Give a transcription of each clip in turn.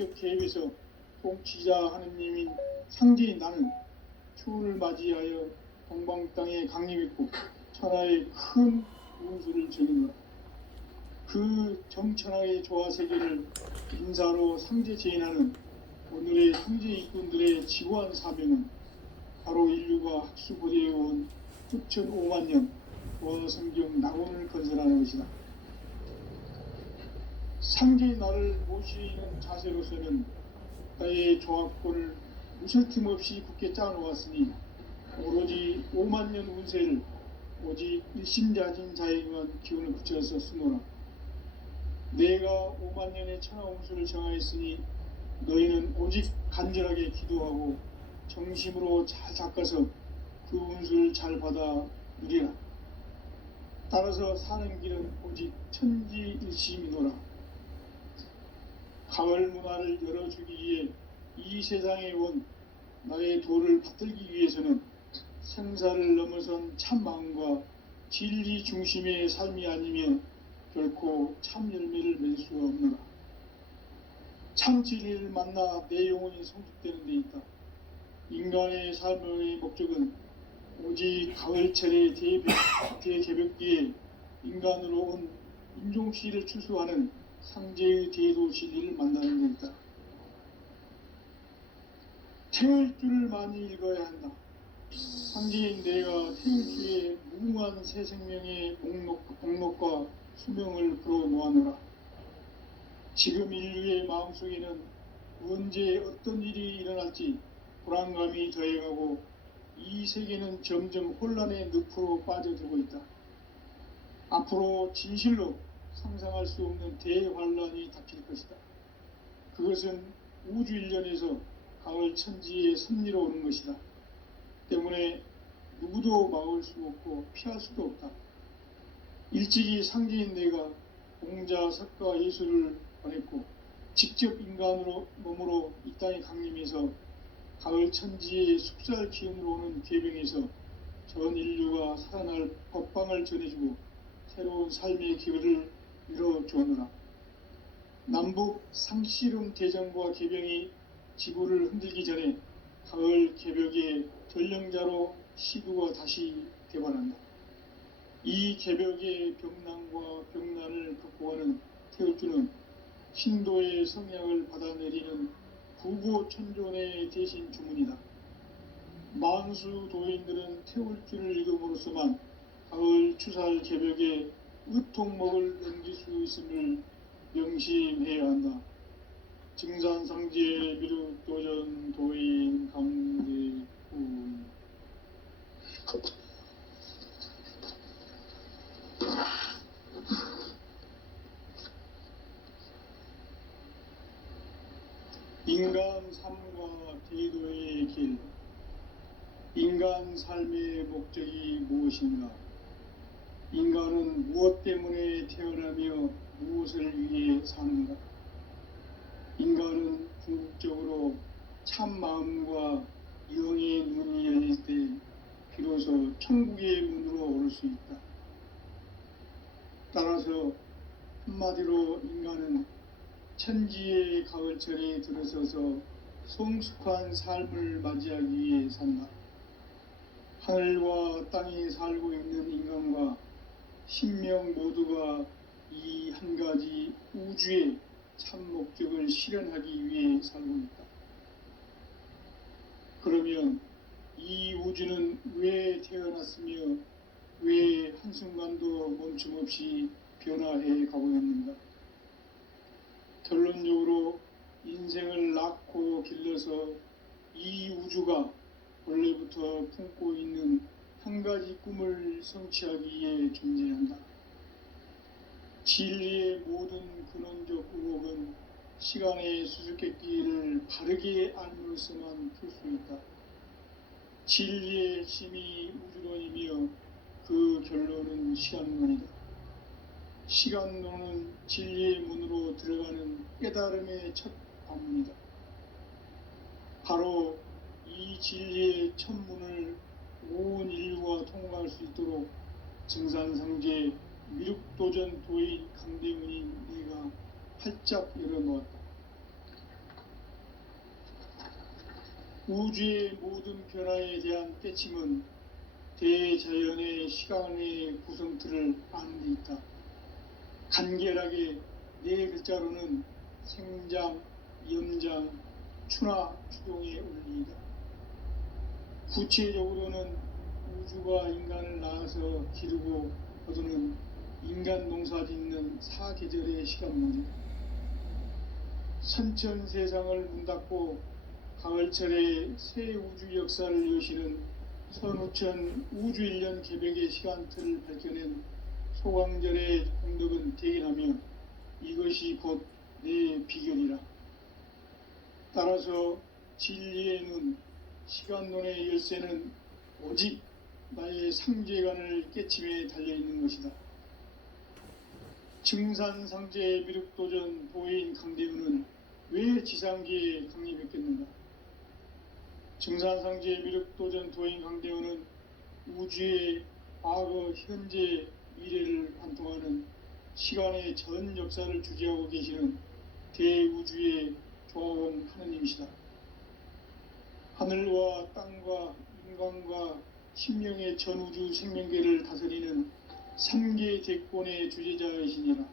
직접 개입해서 통치자 하느님인 상제인 나는 추운을 맞이하여 동방 땅에 강림했고 천하의 큰 운수를 정해놓아 그 정천하의 조화 세계를 인사로 상제 제인하는 오늘의 형제 일꾼들의 지고한 사명은 바로 인류가 학수고대해온 수천 5만 년 도화성경 낙원을 건설하는 것이다. 상제의 나를 모시는 자세로서는 나의 조합권을 무설팀 없이 굳게 짜놓았으니 오로지 5만 년 운세를 오직 일심자진 자에게만 기운을 붙여서 쓰노라. 내가 5만 년의 천하 운수를 정하였으니 너희는 오직 간절하게 기도하고 정심으로 잘 닦아서 그 운수를 잘 받아 누리라. 따라서 사는 길은 오직 천지일심이노라. 가을 문화를 열어주기 위해 이 세상에 온 나의 도를 받들기 위해서는 생사를 넘어선 참 마음과 진리 중심의 삶이 아니면 결코 참 열매를 맺을 수가 없노라. 참 진리를 만나 내 영혼이 성숙되는 데 있다. 인간의 삶의 목적은 오직 가을철의 대개벽기에 인간으로 온 인종시를 추수하는 상제의 대도 진리를 만나는 데 있다. 태울 줄을 많이 읽어야 한다. 상제인 내가 태울 주의 무궁한 새 생명의 목록과 수명을 풀어놓아노라. 지금 인류의 마음속에는 언제 어떤 일이 일어날지 불안감이 더해가고 이 세계는 점점 혼란의 늪으로 빠져들고 있다. 앞으로 진실로 상상할 수 없는 대환란이 닥칠 것이다. 그것은 우주 일련에서 가을 천지의 섭리로 오는 것이다. 때문에 누구도 막을 수 없고 피할 수도 없다. 일찍이 상제인 내가 공자, 석가, 예수를 보냈고 직접 인간으로 몸으로 이 땅에 강림해서 가을 천지의 숙살 기운으로 오는 계병에서 전 인류가 살아날 법방을 전해주고 새로운 삶의 기회를 이뤄주느라. 남북 상씨름 대전과 계병이 지구를 흔들기 전에 가을 개벽의 전령자로 시두가 다시 대반한다. 이 개벽의 병난과 병난을 극복하는 태울주는 신도의 성향을 받아내리는 구고천존의 대신 주문이다. 만수 도인들은 태울주를 읽음으로써만 가을 추살 개벽의 의통목을 넘길 수 있음을 명심해야 한다. 증산상제 미륵도전 도인 강대훈. 인간 삶과 대도의 길. 인간 삶의 목적이 무엇인가? 인간은 무엇 때문에 태어나며 무엇을 위해 사는가? 인간은 궁극적으로 참 마음과 영의 문이 열릴 때 비로소 천국의 문으로 오를 수 있다. 따라서 한마디로 인간은 천지의 가을철에 들어서서 성숙한 삶을 맞이하기 위해 산다. 하늘과 땅에 살고 있는 인간과 신명 모두가 이 한 가지 우주의 참 목적을 실현하기 위해 살고 있다. 그러면 이 우주는 왜 태어났으며 왜 한순간도 멈춤없이 변화해 가고 있는가? 결론적으로 인생을 낳고 길러서 이 우주가 원래부터 품고 있는 한 가지 꿈을 성취하기 위해 존재한다. 진리의 모든 근원적 의혹은 시간의 수수께끼를 바르게 알므로서만 풀 수 있다. 진리의 핵심이 우주론이며 그 결론은 시간론이다. 시간론은 진리의 문으로 들어가는 깨달음의 첫 관문이다. 바로 이 진리의 첫 문을 온 인류가 통과할 수 있도록 증산상제 미륵도전 도인 강대문인 네가 활짝 열어놓았다. 우주의 모든 변화에 대한 깨침은 대자연의 시간의 구성틀을 아는 데 있다. 간결하게 네 글자로는 생장, 염장, 추나 추동의 원리이다. 구체적으로는 우주가 인간을 낳아서 기르고 거두는 인간 농사 짓는 사계절의 시간문이다. 선천 세상을 문닫고 가을철에 새 우주 역사를 여시는 선우천 우주일년 개백의 시간틀을 밝혀낸 소광절의 공덕은 대견하며 이것이 곧 내 비결이라. 따라서 진리의 눈, 시간론의 열쇠는 오직 나의 상제관을 깨침에 달려있는 것이다. 증산상제 미륵도전 도인 강대우는 왜 지상계에 강림했겠는가? 증산상제 미륵도전 도인 강대우는 우주의 과거, 현재, 미래를 관통하는 시간의 전 역사를 주재하고 계시는 대우주의 조화원 하느님이시다. 하늘과 땅과 인간과 신명의 전우주 생명계를 다스리는 3계 대권의 주제자이시니라.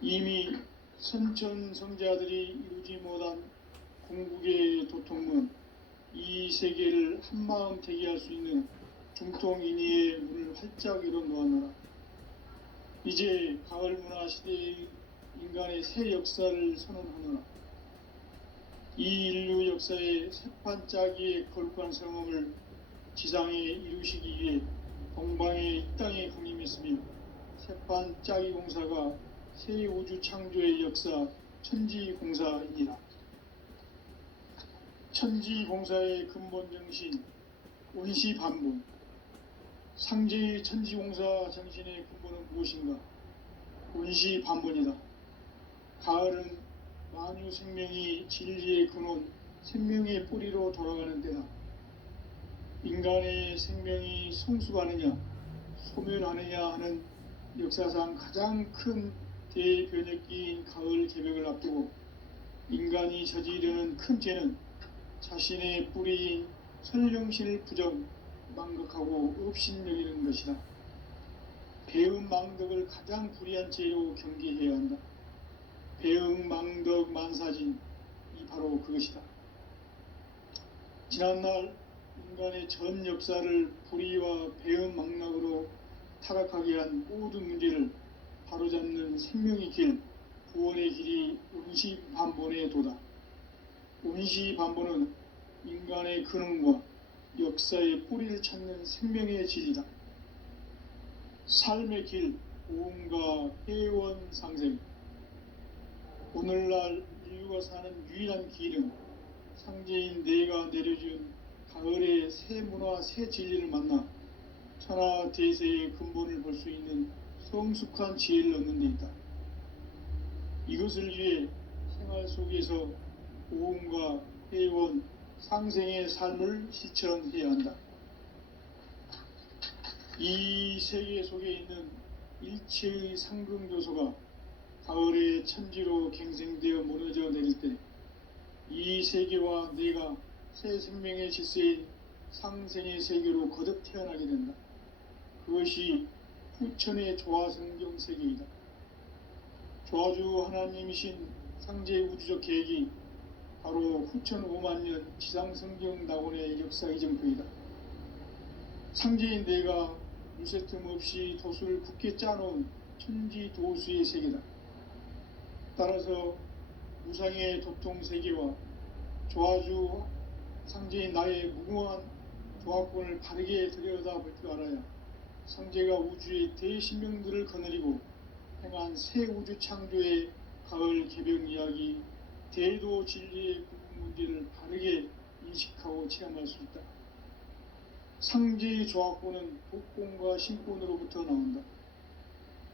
이미 선천성자들이 이루지 못한 궁극의 도통문, 이 세계를 한마음 대기할 수 있는 중통인의의 문을 활짝 열어놓아노라. 이제 가을문화 시대의 인간의 새 역사를 선언하노라. 이 인류 역사의 새판짜기의 거룩한 성험을 지상에 이루시기 위해 동방의 이 땅에 강림했으며 새판짜기 공사가 새 우주 창조의 역사 천지공사이니라. 천지공사의 근본 정신 원시반본. 상제의 천지공사 정신의 근본은 무엇인가? 원시반본이다. 가을은 만유 생명이 진리의 근원, 생명의 뿌리로 돌아가는 때다. 인간의 생명이 성숙하느냐, 소멸하느냐 하는 역사상 가장 큰 대변혁기인 가을 개벽을 앞두고 인간이 저지르는 큰 죄는 자신의 뿌리인 설령신을 부정, 망극하고 업신여기는 것이다. 배음 망덕을 가장 불의한 죄로 경계해야 한다. 배응, 망덕, 만사진, 이 바로 그것이다. 지난날 인간의 전 역사를 불의와 배응, 망락으로 타락하게 한 모든 문제를 바로잡는 생명의 길, 구원의 길이 원시반본의 도다. 원시반본은 인간의 근원과 역사의 뿌리를 찾는 생명의 질이다. 삶의 길, 오음과 회원상생. 오늘날 인류가 사는 유일한 길은 상제인 내가 내려준 가을의 새 문화, 새 진리를 만나 천하 대세의 근본을 볼 수 있는 성숙한 지혜를 얻는 데 있다. 이것을 위해 생활 속에서 오음과 회원, 상생의 삶을 실천해야 한다. 이 세계 속에 있는 일체의 상금교소가 가을의 천지로 갱생되어 무너져 내릴 때 이 세계와 내가 새 생명의 질서인 상생의 세계로 거듭 태어나게 된다. 그것이 후천의 조화성경 세계이다. 조화주 하나님이신 상제 우주적 계획이 바로 후천 5만년 지상성경 낙원의 역사 이정표이다. 상제인 내가 물새틈 없이 도수를 굳게 짜놓은 천지도수의 세계다. 따라서 무상의 도통세계와 조화주 상제인 나의 무궁한 조화권을 바르게 들여다볼 줄 알아야 상제가 우주의 대신명들을 거느리고 행한 새 우주 창조의 가을 개벽 이야기, 대도 진리의 구분 문제를 바르게 인식하고 체험할 수 있다. 상제의 조화권은 복권과 신권으로부터 나온다.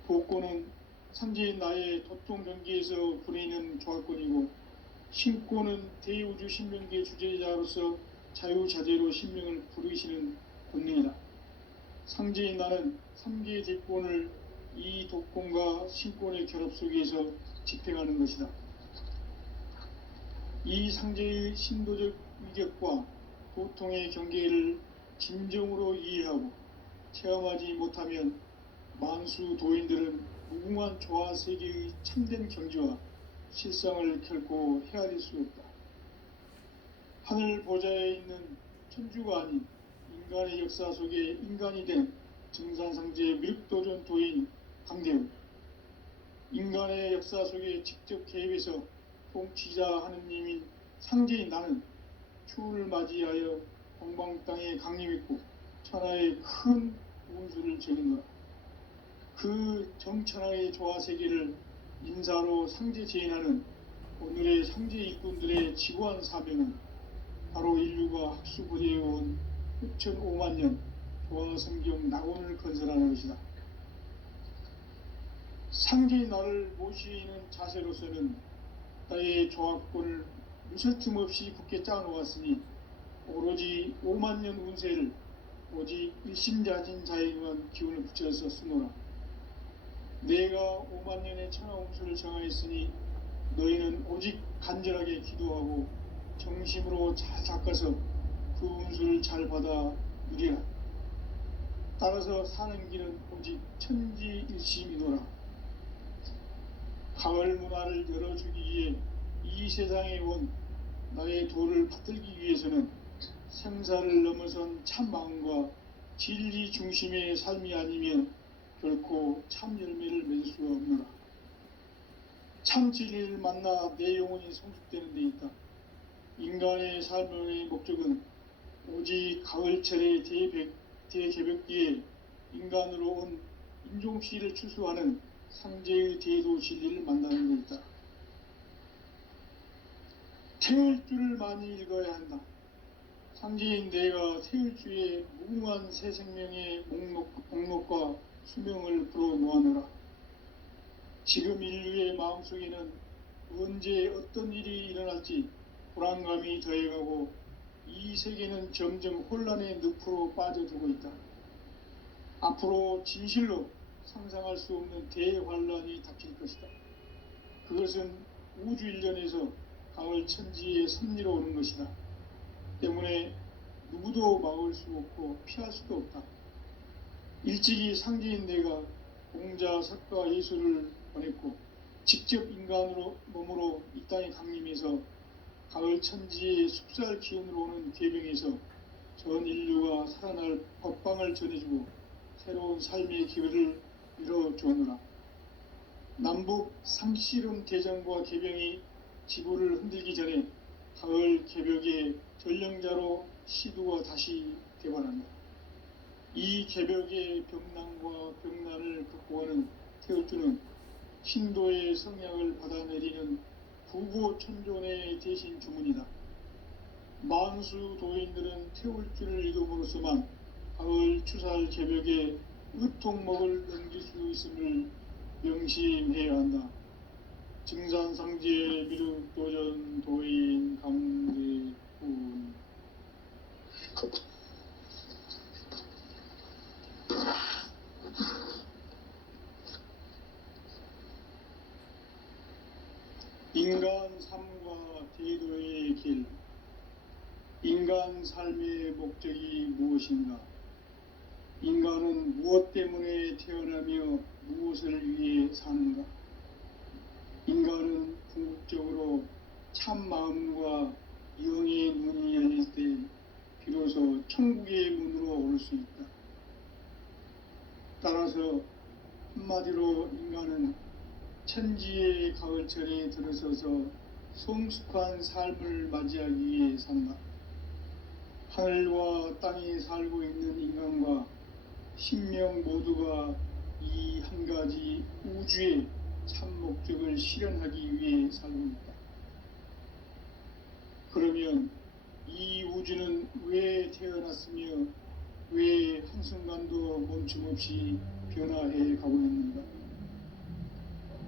복권은 상제인 나의 도통 경계에서 부리는 조화권이고, 신권은 대우주 신명계 주제자로서 자유자재로 신명을 부르시는 본능이다. 상제인 나는 3개의 대권을 이 독권과 신권의 결합 속에서 집행하는 것이다. 이 상제의 신도적 위격과 고통의 경계를 진정으로 이해하고 체험하지 못하면 만수 도인들은 무궁한 조화 세계의 참된 경지와 실상을 결코 헤아릴 수 없다. 하늘 보좌에 있는 천주가 아닌 인간의 역사 속에 인간이 된 증산상제 미륵도전 도인 강대우, 인간의 역사 속에 직접 개입해서 통치자 하느님인 상제인 나는 추운을 맞이하여 동방 땅에 강림했고 천하의 큰 운수를 적이노라. 그 정천하의 조화세계를 인사로 상제 제인하는 오늘의 상제 일꾼들의 지구한 사명은 바로 인류가 학수고대해온 6,500만 년 조화성경 낙원을 건설하는 것이다. 상제의 나를 모시는 자세로서는 나의 조화권을 무술 틈 없이 굳게 짜놓았으니 오로지 5만 년 운세를 오직 일심자진 자에게만 기운을 붙여서 쓰노라. 내가 5만 년의 천하 운수를 정하였으니 너희는 오직 간절하게 기도하고 정심으로 잘 닦아서 그 운수를 잘 받아 누리라. 따라서 사는 길은 오직 천지일심이노라. 가을 문화를 열어주기 위해 이 세상에 온 나의 도를 받들기 위해서는 생사를 넘어선 참 마음과 진리 중심의 삶이 아니면 결코 참 열매를 맺을 수 없노라. 참 진리를 만나 내 영혼이 성숙되는 데 있다. 인간의 삶의 목적은 오직 가을철의 대개벽기에 인간으로 온 인종시를 추수하는 상제의 대도 진리를 만나는 데 있다. 태울 줄을 많이 읽어야 한다. 상제인 내가 태울 주의 무궁한 새 생명의 목록과 수명을 불어놓아노라. 지금 인류의 마음속에는 언제 어떤 일이 일어날지 불안감이 더해가고 이 세계는 점점 혼란의 늪으로 빠져들고 있다. 앞으로 진실로 상상할 수 없는 대환란이 닥칠 것이다. 그것은 우주 일련에서 가을 천지의 섭리로 오는 것이다. 때문에 누구도 막을 수 없고 피할 수도 없다. 일찍이 상제인 내가 공자, 석가, 예수를 보냈고 직접 인간으로 몸으로 이 땅에 강림해서 가을 천지의 숲살 기운으로 오는 계명에서 전 인류가 살아날 법방을 전해주고 새로운 삶의 기회를 이뤄주오노라. 남북 상씨름 대전과 개병이 지구를 흔들기 전에 가을 개벽의 전령자로 시두가 다시 개발한다. 이 개벽의 병난과 병난을 극복하는 태울주는 신도의 성약을 받아내리는 부고천존의 대신 주문이다. 만수 도인들은 태울주를 이름으로서만 가을 추살 개벽에 으통목을 넘길 수 있음을 명심해야 한다. 증산상제 미륵도전 도인 강대훈. 인간 삶과 대도의 길. 인간 삶의 목적이 무엇인가? 인간은 무엇 때문에 태어나며 무엇을 위해 사는가? 인간은 궁극적으로 참 마음과 영의 문이 열릴 때 비로소 천국의 문으로 올 수 있다. 따라서 한마디로 인간은 천지의 가을철에 들어서서 성숙한 삶을 맞이하기 위해 산다. 하늘과 땅에 살고 있는 인간과 신명 모두가 이 한 가지 우주의 참 목적을 실현하기 위해 살고 있다. 그러면 이 우주는 왜 태어났으며 왜 한순간도 멈춤없이 변화해 가고 있는가?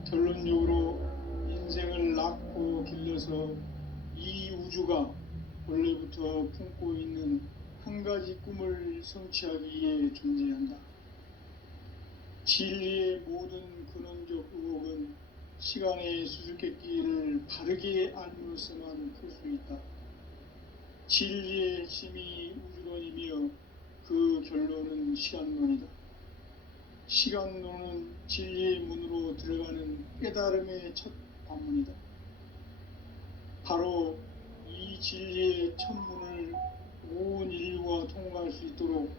결론적으로 인생을 낳고 길러서 이 우주가 원래부터 품고 있는 한 가지 꿈을 성취하기 위해 존재한다. 진리의 모든 근원적 의혹은 시간의 수수께끼를 바르게 알므로서만 풀 수 있다. 진리의 핵심이 우주론이며 그 결론은 시간론이다. 시간론은 진리의 문으로 들어가는 깨달음의 첫 관문이다. 바로 이 진리의 첫 문을 온 인류가 통과할 수 있도록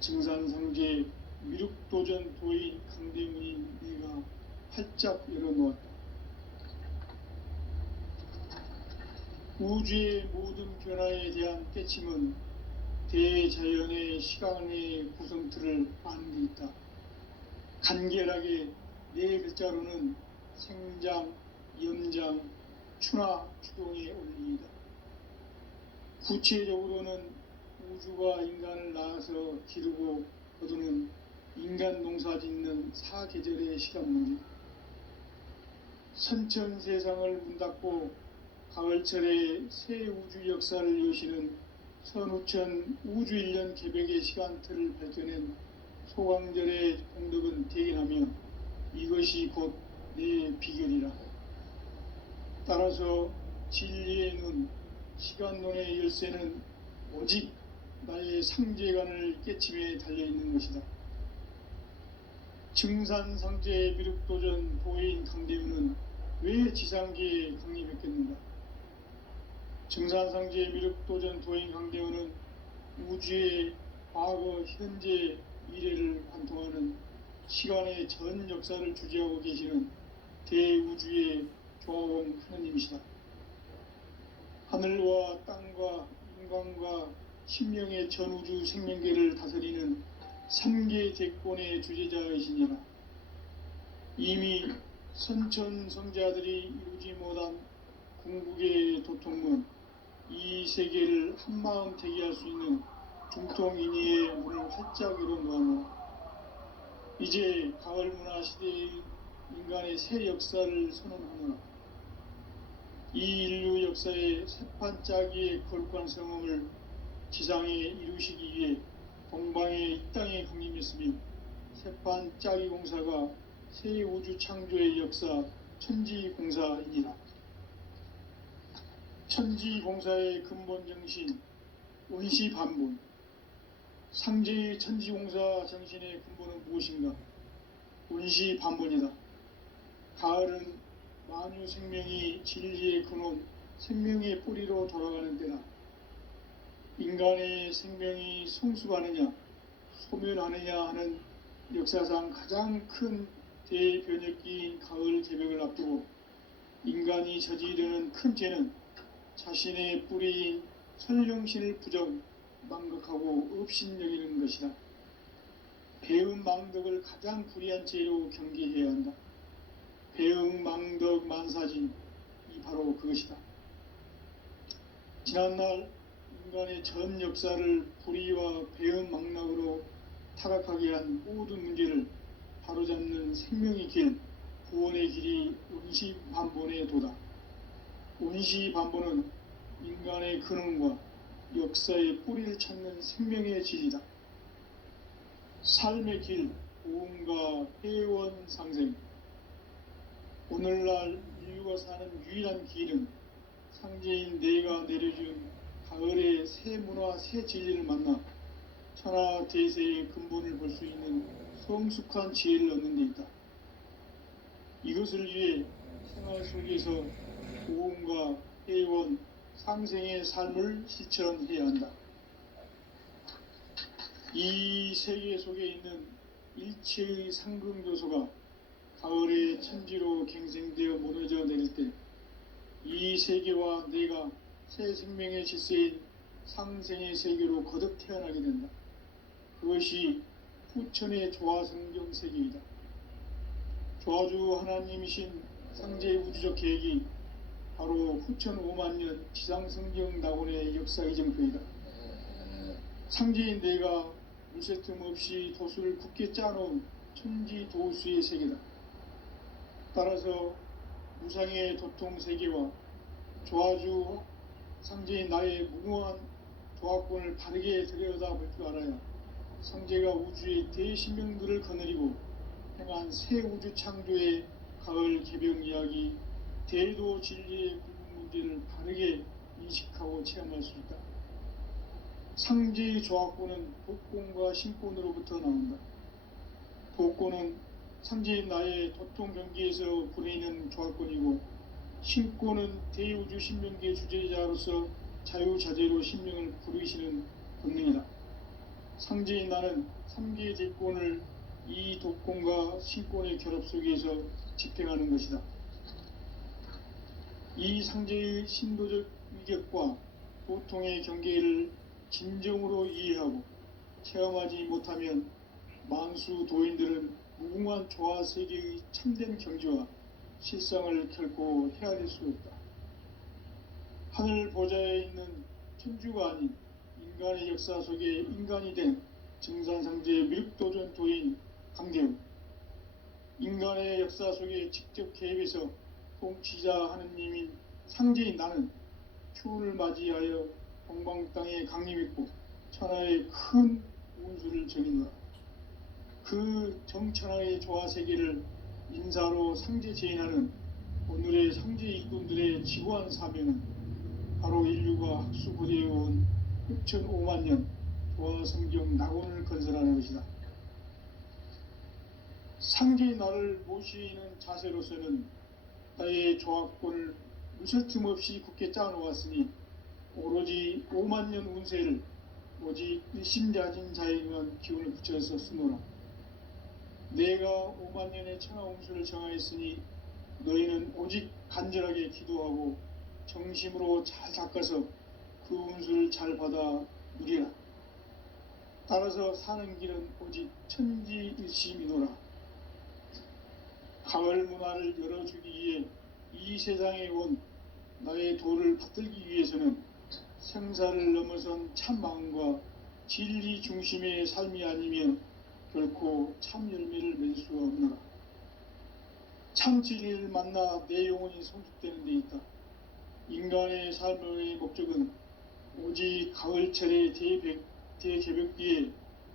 증산상제 미륵도전 도인 강대문인 네가 활짝 열어놓았다. 우주의 모든 변화에 대한 깨침은 대자연의 시간의 구성틀을 아는 데 있다. 간결하게 네 글자로는 생장, 연장, 추나 추동의 원리이다. 구체적으로는 우주가 인간을 낳아서 기르고 거두는 인간 농사 짓는 사계절의 시간 문제. 선천 세상을 문 닫고 가을철에 새 우주 역사를 여시는 선우천 우주일년 개백의 시간틀을 밝혀낸 소강절의 공덕은 대견하며 이것이 곧 내 비결이라. 따라서 진리의 눈, 시간론의 열쇠는 오직 나의 상제관을 깨침에 달려있는 것이다. 증산상제 미륵도전 도인 강대윤은 왜 지상계에 강림했겠는가? 증산상제 미륵도전 도인 강대윤은 우주의 과거, 현재, 미래를 관통하는 시간의 전 역사를 주재하고 계시는 대우주의 조화원 하느님이시다. 하늘과 땅과 인간과 신명의 전우주 생명계를 다스리는 3계 대권의 주재자이시니라. 이미 선천성자들이 이루지 못한 궁극의 도통문, 이 세계를 한마음 대기할 수 있는 중통인의의 문을 활짝 열어놓았노라. 이제 가을 문화 시대의 인간의 새 역사를 선언하노라. 이 인류 역사의 새판짜기의 거룩한 성음을 지상에 이루시기 위해 동방의 이 땅에 강림했으며 새판짜기 공사가 새 우주 창조의 역사 천지공사이니라. 천지공사의 근본 정신 원시반본. 상제의 천지공사 정신의 근본은 무엇인가? 원시반본이다. 가을은 만유 생명이 진리의 근원, 생명의 뿌리로 돌아가는 때다. 인간의 생명이 성숙하느냐, 소멸하느냐 하는 역사상 가장 큰 대변혁기인 가을 개벽을 앞두고 인간이 저지르는 큰 죄는 자신의 뿌리인 설령신을 부정, 망극하고 업신여기는 것이다. 배음 망덕을 가장 불의한 죄로 경계해야 한다. 배음 망덕 만사진이 바로 그것이다. 지난날 인간의 전 역사를 불의와 배음 망락으로 타락하게 한 모든 문제를 바로잡는 생명의 길, 구원의 길이 원시반본의 도다. 원시반본은 인간의 근원과 역사의 뿌리를 찾는 생명의 진리다. 삶의 길, 고음과 회원 상생. 오늘날 인류가 사는 유일한 길은 상제인 내가 내려준 가을의 새 문화, 새 진리를 만나 천하 대세의 근본을 볼 수 있는 성숙한 지혜를 얻는 데 있다. 이것을 위해 생활 속에서 고음과 회원, 상생의 삶을 실천해야 한다. 이 세계 속에 있는 일체의 상금교소가 가을의 천지로 갱생되어 무너져 내릴 때 이 세계와 내가 새 생명의 질서인 상생의 세계로 거듭 태어나게 된다. 그것이 후천의 조화성경 세계이다. 조화주 하나님이신 상제의 우주적 계획이 바로 후천 5만년 지상성경 낙원의 역사의 정표이다. 상제인 내가 물새 틈 없이 도수를 굳게 짜놓은 천지도수의 세계다. 따라서 무상의 도통 세계와 조화주 상제인 나의 무궁한 조화권을 바르게 들여다볼 줄 알아야 상제가 우주의 대신명들을 거느리고 행한 새 우주 창조의 가을 개병 이야기, 대도 진리의 구분 문제를 바르게 인식하고 체험할 수 있다. 상제의 조합권은 복권과 신권으로부터 나온다. 복권은 상제의 나의 도통 경기에서 부리는 조합권이고, 신권은 대우주 신명계 주제자로서 자유자재로 신명을 부르시는 권능이다. 상제의 나는 3개의 대권을 이 독권과 신권의 결합 속에서 집행하는 것이다. 이 상제의 신도적 위격과 보통의 경계를 진정으로 이해하고 체험하지 못하면 만수 도인들은 무궁한 조화세계의 참된 경지와 실상을 결코 헤아릴 수 없다. 하늘 보좌에 있는 천주가 아닌 인간의 역사 속에 인간이 된 증산상제의 미륵도전 도인 강대우, 인간의 역사 속에 직접 개입해서 통치자 하느님인 상제인 나는 추운을 맞이하여 동방 땅에 강림했고 천하의 큰 운수를 전인노라. 그 정천하의 조화세계를 인사로 상제 제인하는 오늘의 상제 일꾼들의 지구한 사명은 바로 인류가 학수고대해온 6,500만 년 조화성경 낙원을 건설하는 것이다. 상제의 나를 모시는 자세로서는 나의 조합권을 무설틈 없이 굳게 짜놓았으니 오로지 5만 년 운세를 오직 일심자진 자에게만 기운을 붙여서 쓰노라. 내가 5만 년의 천하 운수를 정하였으니 너희는 오직 간절하게 기도하고 정심으로 잘 닦아서 그 운수를 잘 받아 누리라. 따라서 사는 길은 오직 천지일심이노라. 가을 문화를 열어주기 위해 이 세상에 온 나의 도를 받들기 위해서는 생사를 넘어선 참 마음과 진리 중심의 삶이 아니면 결코 참 열매를 맺을 수가 없노라. 참 진리를 만나 내 영혼이 성숙되는 데 있다. 인간의 삶의 목적은 오직 가을철의 대개벽기에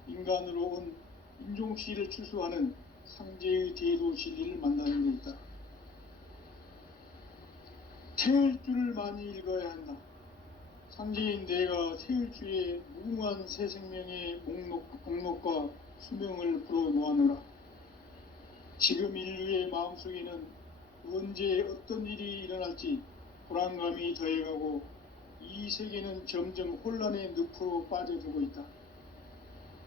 인간으로 온 인종씨를 추수하는 상제의 대도 진리를 만나는 데 있다. 태을 줄을 많이 읽어야 한다. 상제인 내가 태을 주의 무궁한 새 생명의 목록과 수명을 풀어놓아노라. 지금 인류의 마음속에는 언제 어떤 일이 일어날지 불안감이 더해가고 이 세계는 점점 혼란의 늪으로 빠져들고 있다.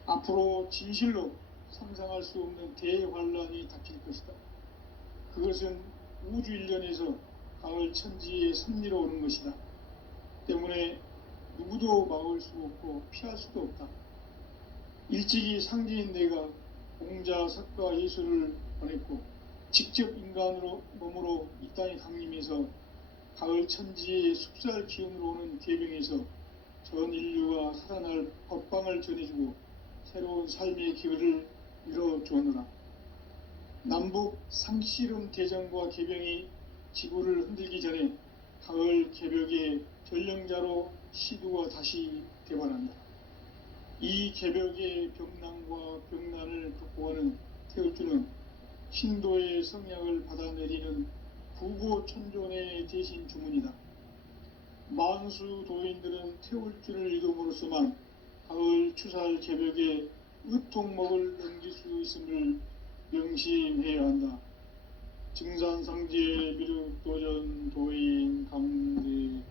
앞으로 진실로 상상할 수 없는 대환란이 닥칠 것이다. 그것은 우주 일련에서 가을 천지에 섭리로 오는 것이다. 때문에 누구도 막을 수 없고 피할 수도 없다. 일찍이 상제인 내가 공자, 석가, 예수를 보냈고 직접 인간으로 몸으로 이 땅에 강림해서 가을 천지의 숲살 기운으로 오는 계병에서 전 인류가 살아날 법방을 전해주고 새로운 삶의 기회를 이뤄주었노라. 남북 상씨름 대전과 계병이 지구를 흔들기 전에 가을 개벽의 전령자로 시두가 다시 대관한다. 이 개벽의 병난과 병난을 극복하는 태울주는 신도의 성약을 받아내리는 부고천존의 대신 주문이다. 만수 도인들은 태울주를 이름으로서만 가을 추살 개벽에 으통목을 넘길 수 있음을 명심해야 한다. 증산상제 미륵도전 도인 강대훈.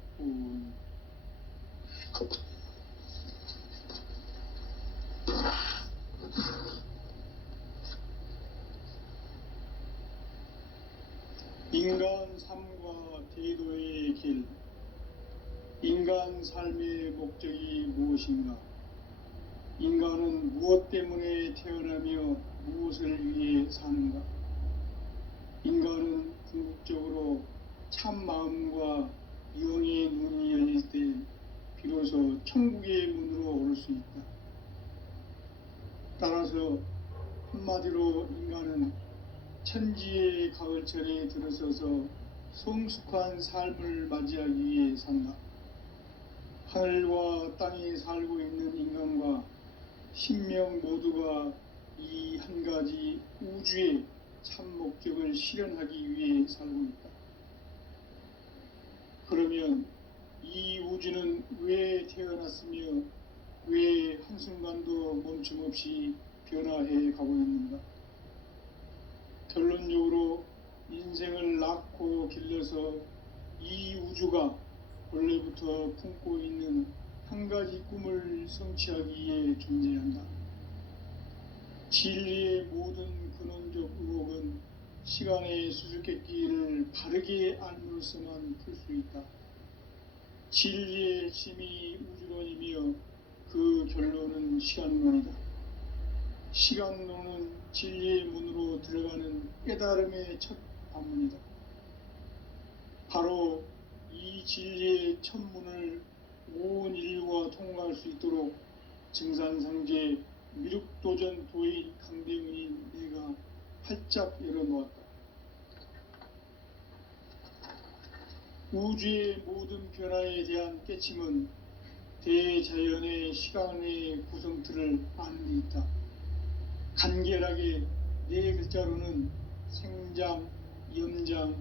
인간 삶과 대도의 길. 인간 삶의 목적이 무엇인가? 인간은 무엇 때문에 태어나며 무엇을 위해 사는가? 인간은 궁극적으로 참 마음과 영의 눈이 열릴 때 비로소 천국의 문으로 오를 수 있다. 따라서 한마디로 인간은 천지의 가을철에 들어서서 성숙한 삶을 맞이하기 위해 산다. 하늘과 땅에 살고 있는 인간과 신명 모두가 이 한 가지 우주의 참 목적을 실현하기 위해 살고 있다. 그러면 이 우주는 왜 태어났으며 한순간도 멈춤없이 변화해 가고 있는가. 결론적으로 인생을 낳고 길러서 이 우주가 원래부터 품고 있는 한 가지 꿈을 성취하기 위해 존재한다. 진리의 모든 근원적 의혹은 시간의 수수께끼를 바르게 알므로서만 풀 수 있다. 진리의 핵심이 우주론이며 그 결론은 시간론이다. 시간론은 진리의 문으로 들어가는 깨달음의 첫 관문이다. 바로 이 진리의 첫 문을 온 인류가 통과할 수 있도록 증산상제 미륵도전 도인 강대문인 내가 활짝 열어놓았다. 우주의 모든 변화에 대한 깨침은 대자연의 시간의 구성틀을 아는 데 있다. 간결하게 네 글자로는 생장, 염장,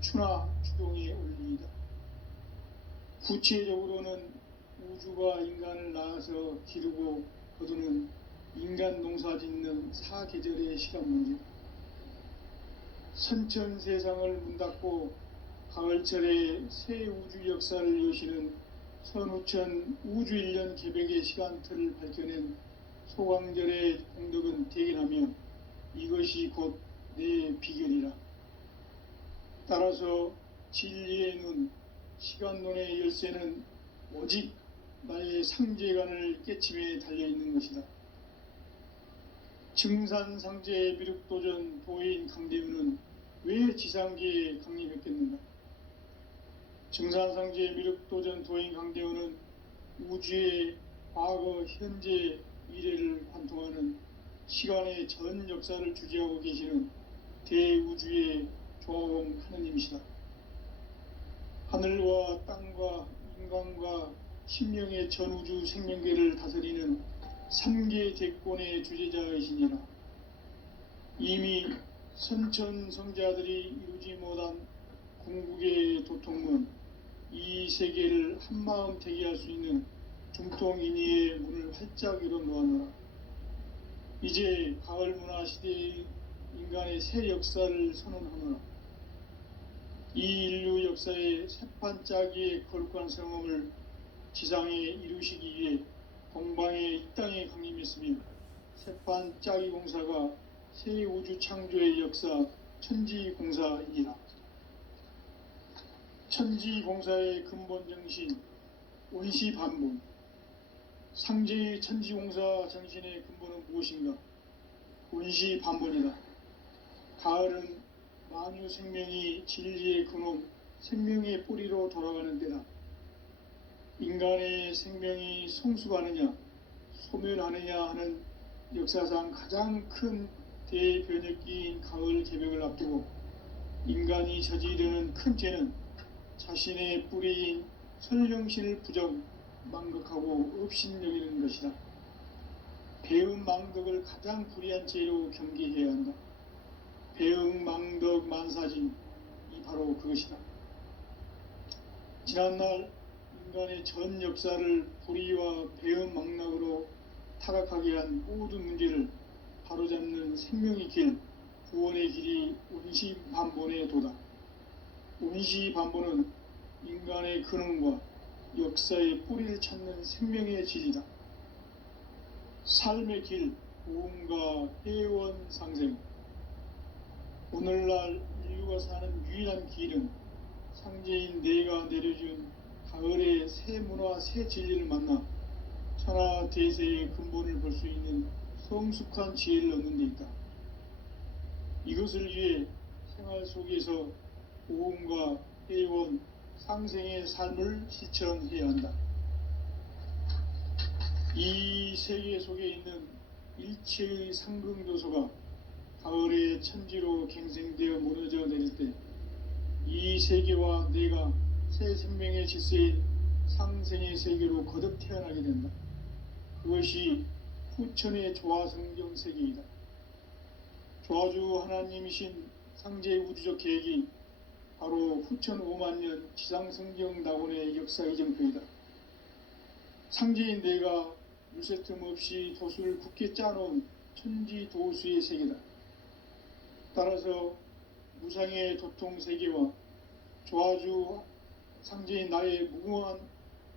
추나 추동의 원리이다. 구체적으로는 우주가 인간을 낳아서 기르고 거두는 인간 농사 짓는 사계절의 시간 문제. 선천 세상을 문 닫고 가을철에 새 우주 역사를 여시는 선우천 우주 1년 개백의 시간틀을 밝혀낸 소강절의 공덕은 대견하며 이것이 곧 내 비결이라. 따라서 진리의 눈, 시간론의 열쇠는 오직 나의 상제관을 깨침에 달려있는 것이다. 증산상제 미륵도전 도인 강대문은 왜 지상계에 강림했겠는가? 증산상제 미륵도전 도인 강대문은 우주의 과거, 현재, 미래를 관통하는 시간의 전 역사를 주재하고 계시는 대우주의 조화공 하느님이시다. 하늘과 땅과 인간과 신명의 전우주 생명계를 다스리는 3계 대권의 주재자이시니라. 이미 선천성자들이 이루지 못한 궁극의 도통문, 이 세계를 한마음 대기할 수 있는 중통인의의 문을 활짝 열어놓았노라. 이제 가을 문화 시대의 인간의 새 역사를 선언하노라. 이 인류 역사의 새판짜기의 거룩한 성험을 지상에 이루시기 위해 동방의 이 땅에 강림했으며 새판짜기 공사가 새 우주 창조의 역사 천지공사이니라. 천지공사의 근본 정신 원시반복. 상제의 천지공사 정신의 근본은 무엇인가? 원시반복이다. 가을은 만유 생명이 진리의 근원, 생명의 뿌리로 돌아가는 때다. 인간의 생명이 성숙하느냐, 소멸하느냐 하는 역사상 가장 큰 대변혁기인 가을 개벽을 앞두고 인간이 저지르는 큰 죄는 자신의 뿌리인 설령신을 부정, 망극하고 업신여기는 것이다. 배음 망덕을 가장 불의한 죄로 경계해야 한다. 배음 망덕 만사진, 이 바로 그것이다. 지난날 인간의 전 역사를 불의와 배음 망락으로 타락하게 한 모든 문제를 바로잡는 생명의 길, 구원의 길이 원시반본의 도다. 원시반본은 인간의 근원과 역사의 뿌리를 찾는 생명의 질이다. 삶의 길, 고음과 회원상생. 오늘날 인류가 사는 유일한 길은 상제인 내가 내려준 가을의 새 문화, 새 진리를 만나 천하 대세의 근본을 볼 수 있는 성숙한 지혜를 얻는 데 있다. 이것을 위해 생활 속에서 고음과 회원, 상생의 삶을 실천해야 한다. 이 세계 속에 있는 일체의 상승요소가 가을의 천지로 갱생되어 무너져 내릴 때 이 세계와 내가 새 생명의 질서인 상생의 세계로 거듭 태어나게 된다. 그것이 후천의 조화성경 세계이다. 조화주 하나님이신 상제의 우주적 계획이 바로 후천 5만년 지상성경 낙원의 역사 이정표이다. 상제인 내가 물새틈 없이 도수를 굳게 짜놓은 천지도수의 세계다. 따라서 무상의 도통 세계와 조화주 상제인 나의 무궁한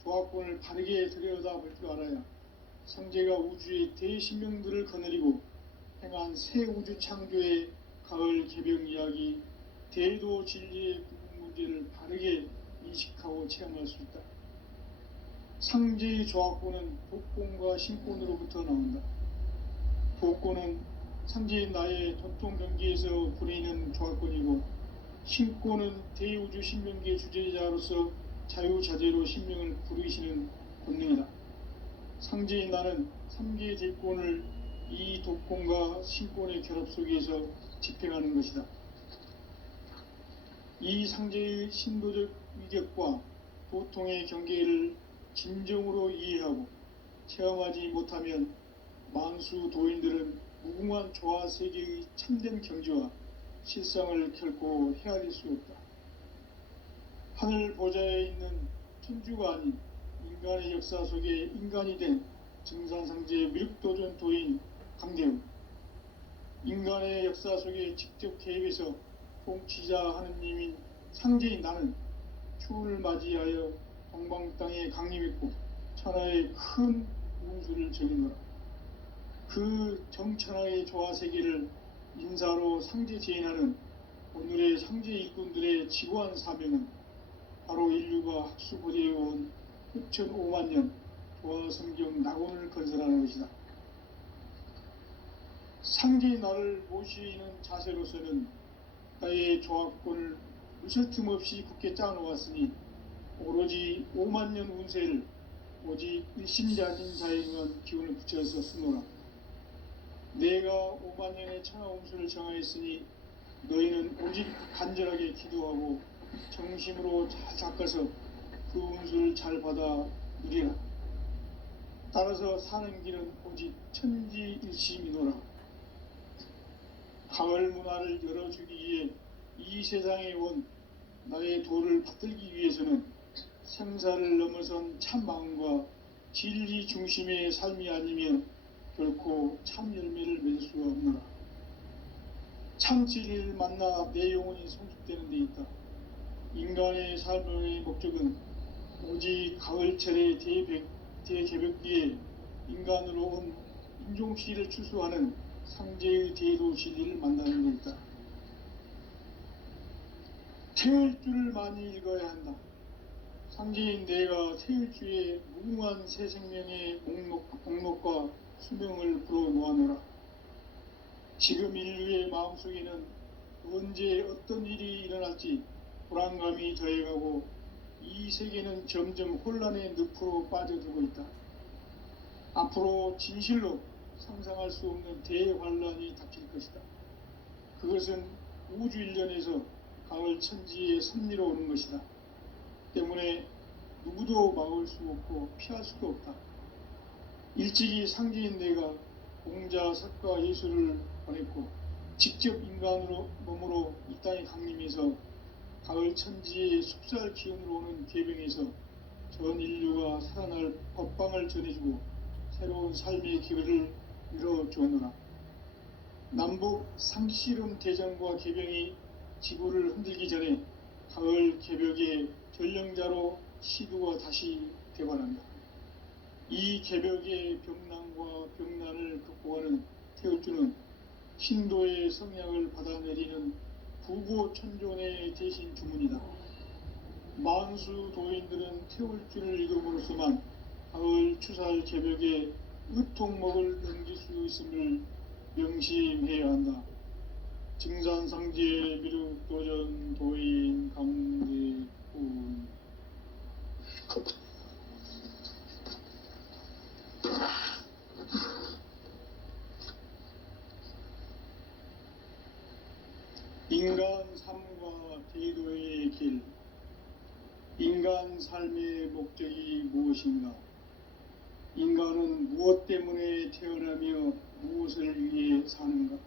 조합권을 바르게 들여다볼 줄 알아야 상제가 우주의 대신명들을 거느리고 행한 새 우주 창조의 가을 개병 이야기, 대도 진리의 궁극 문제를 바르게 인식하고 체험할 수 있다. 상제의 조합권은 복권과 신권으로부터 나온다. 복권은 상제인 나의 도통 경계에서 부리는 조합권이고, 신권은 대우주 신명계 주제자로서 자유자재로 신명을 부르시는 본능이다. 상제인 나는 3개의 대권을 이 도권과 신권의 결합 속에서 집행하는 것이다. 이 상제의 신도적 위격과 도통의 경계를 진정으로 이해하고 체험하지 못하면 만수 도인들은 무궁한 조화 세계의 참된 경지와 실상을 결코 헤아릴 수 없다. 하늘 보좌에 있는 천주가 아닌 인간의 역사 속에 인간이 된 증산상제의 미륵도전 도인 강대웅, 인간의 역사 속에 직접 개입해서 통치자 하느님인 상제인 나는 추운을 맞이하여 동방 땅에 강림했고 천하의 큰 운수를 적이노라. 그 정천하의 조화세계를 인사로 상제 제인하는 오늘의 상제 일꾼들의 지고한 사명은 바로 인류가 학수고대해온 6,500만 년 조화성경 낙원을 건설하는 것이다. 상제의 나를 모시는 자세로서는 나의 조합권을 물새틈 없이 굳게 짜놓았으니 오로지 5만 년 운세를 오직 일심자진 자에게만 기운을 붙여서 쓰노라. 내가 5만 년의 천하 운수를 정하였으니 너희는 오직 간절하게 기도하고 정심으로 잘 닦아서 그 운수를 잘 받아 누리라. 따라서 사는 길은 오직 천지일심이노라. 가을 문화를 열어주기 위해 이 세상에 온 나의 도를 받들기 위해서는 생사를 넘어선 참 마음과 진리 중심의 삶이 아니면 결코 참 열매를 맺을 수가 없노라. 참 진리를 만나 내 영혼이 성숙되는 데 있다. 인간의 삶의 목적은 오직 가을철의 대개벽기에 인간으로 온 인종시를 추수하는 상제의 대도 진리를 만나는 것이다. 태을주를 많이 읽어야 한다. 상제인 내가 태을주의 무궁한 새 생명의 목록과 수명을 불어놓아노라. 지금 인류의 마음속에는 언제 어떤 일이 일어날지 불안감이 더해가고 이 세계는 점점 혼란의 늪으로 빠져들고 있다. 앞으로 진실로 상상할 수 없는 대환란이 닥칠 것이다. 그것은 우주 일련에서 가을 천지의 섭리로 오는 것이다. 때문에 누구도 막을 수 없고 피할 수도 없다. 일찍이 상제인 내가 공자, 석가, 예수를 보냈고 직접 인간으로 몸으로 이 땅에 강림해서 가을 천지의 숲살 기운으로 오는 계병에서 전 인류가 살아날 법방을 전해주고 새로운 삶의 기회를 이뤄주노라. 남북 상씨름 대전과 계병이 지구를 흔들기 전에 가을 개벽의 전령자로 시두가 다시 되관한다. 이 개벽의 병난과 병난을 극복하는 태울주는 신도의 성약을 받아내리는 부고천존의 대신 주문이다. 만수 도인들은 태울주를 읽음으로써만 가을 추살 개벽의 의통목을 넘길 수 있음을 명심해야 한다. 증산상제 미륵도전 도인 강대훈. 인간 삶과 대도의 길. 인간 삶의 목적이 무엇인가? 인간은 무엇 때문에 태어나며 무엇을 위해 사는가?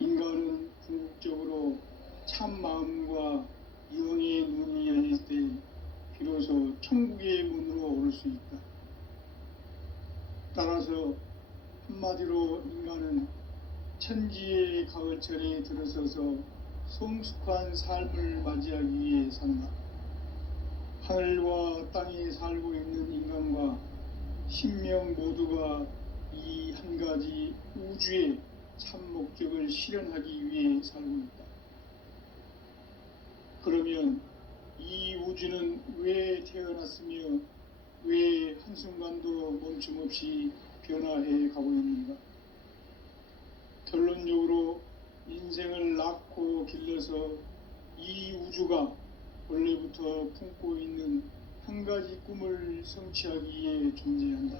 인간은 궁극적으로 참 마음과 영의 문이 열릴 때 비로소 천국의 문으로 오를 수 있다. 따라서 한마디로 인간은 천지의 가을철에 들어서서 성숙한 삶을 맞이하기 위해 산다. 하늘과 땅에 살고 있는 인간과 신명 모두가 이 한 가지 우주의 참 목적을 실현하기 위해 살고 있다. 그러면 이 우주는 왜 태어났으며 왜 한순간도 멈춤없이 변화해 가고 있는가? 결론적으로 인생을 낳고 길러서 이 우주가 원래부터 품고 있는 한 가지 꿈을 성취하기 위해 존재한다.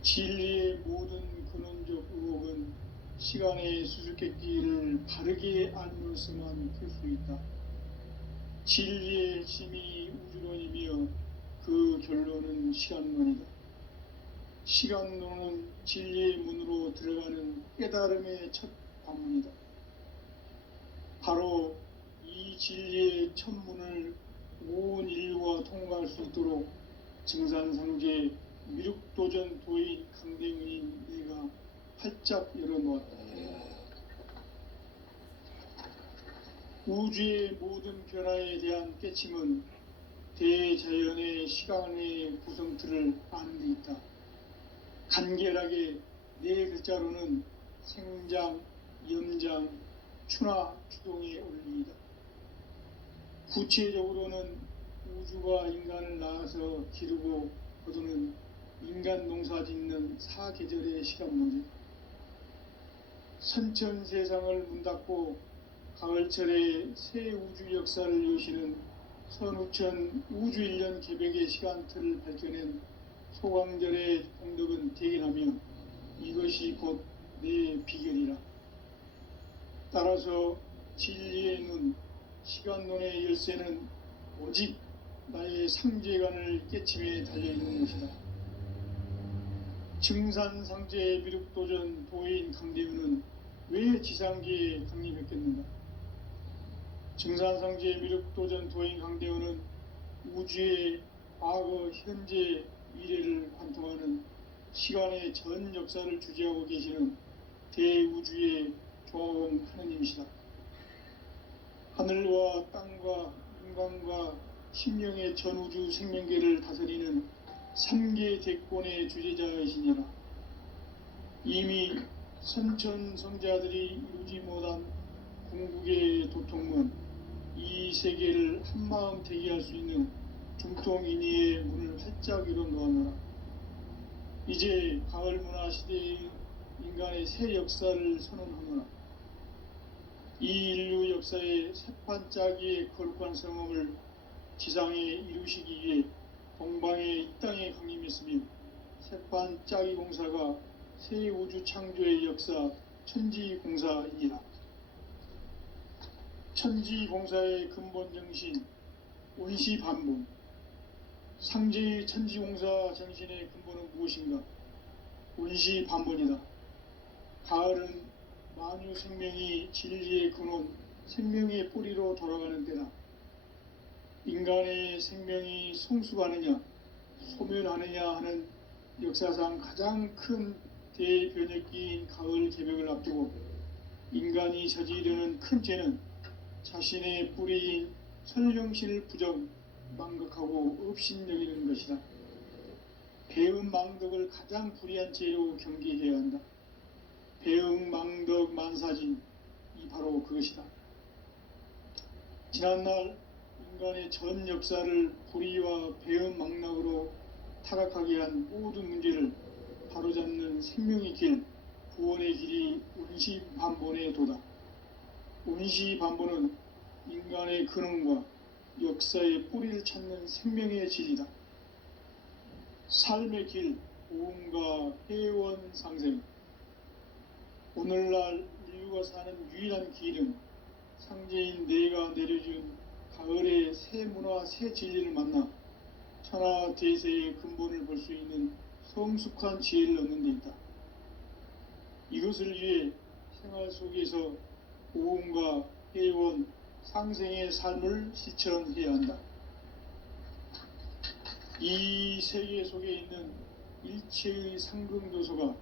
진리의 모든 근원적 의혹은 시간의 수수께끼를 바르게 알면서만 풀 수 있다. 진리의 핵심이 우주론이며 그 결론은 시간론이다. 시간론은 진리의 문으로 들어가는 깨달음의 첫 관문이다. 바로 이 진리의 첫 문을 온 인류가 통과할 수 있도록 증산상제 미륵도전 도인 강대은인 내가 활짝 열어놓았다. 우주의 모든 변화에 대한 깨침은 대자연의 시간의 구성틀을 아는 데 있다. 간결하게 네 글자로는 생장, 염장, 추나 추동의 원리이다. 구체적으로는 우주가 인간을 낳아서 기르고 거두는 인간 농사 짓는 사계절의 시간 문제. 선천 세상을 문 닫고 가을철에 새 우주 역사를 여시는 선우천 우주 1년 개백의 시간틀을 밝혀낸 소광절의 공덕은 대견하며 이것이 곧 내 비결이라. 따라서 진리의 눈, 시간론의 열쇠는 오직 나의 상제관을 깨침에 달려있는 것이다. 증산상제 미륵도전 도인 강대은은 왜 지상계에 강림했겠는가? 증산상제 미륵도전 도인 강대은은 우주의 과거, 현재, 미래를 관통하는 시간의 전 역사를 주재하고 계시는 대우주의 조화원 하느님이시다. 하늘과 땅과 인간과 신령의 전우주 생명계를 다스리는 3계 대권의 주재자이시니라. 이미 선천성자들이 이루지 못한 궁극의 도통문, 이 세계를 한마음 대기할 수 있는 중통인의의 문을 활짝 열어놓았노라. 이제 가을 문화 시대의 인간의 새 역사를 선언하노라. 이 인류 역사의 새판짜기의 거룩한 성험을 지상에 이루시기 위해 동방의 이 땅에 강림했으며 새판짜기 공사가 새 우주 창조의 역사 천지공사이니라. 천지공사의 근본 정신 원시반복. 상제의 천지공사 정신의 근본은 무엇인가? 원시반복이다. 가을은 만유 생명이 진리의 근원, 생명의 뿌리로 돌아가는 때다. 인간의 생명이 성숙하느냐, 소멸하느냐 하는 역사상 가장 큰 대변혁기인 가을 개벽을 앞두고 인간이 저지르는 큰 죄는 자신의 뿌리인 설령실 부정, 망각하고 업신여기는 것이다. 배음 망덕을 가장 불의한 죄로 경계해야 한다. 배음 망덕 만사진, 이 바로 그것이다. 지난날 인간의 전 역사를 불의와 배음 망락으로 타락하게 한 모든 문제를 바로잡는 생명의 길, 구원의 길이 원시반본의 도다. 원시반본은 인간의 근원과 역사의 뿌리를 찾는 생명의 질이다. 삶의 길, 고음과 회원 상생. 오늘날 인류가 사는 유일한 길은 상제인 내가 내려준 가을의 새 문화, 새 진리를 만나 천하 대세의 근본을 볼 수 있는 성숙한 지혜를 얻는 데 있다. 이것을 위해 생활 속에서 고음과 회원, 상생의 삶을 실천해야 한다. 이 세계 속에 있는 일체의 상금도서가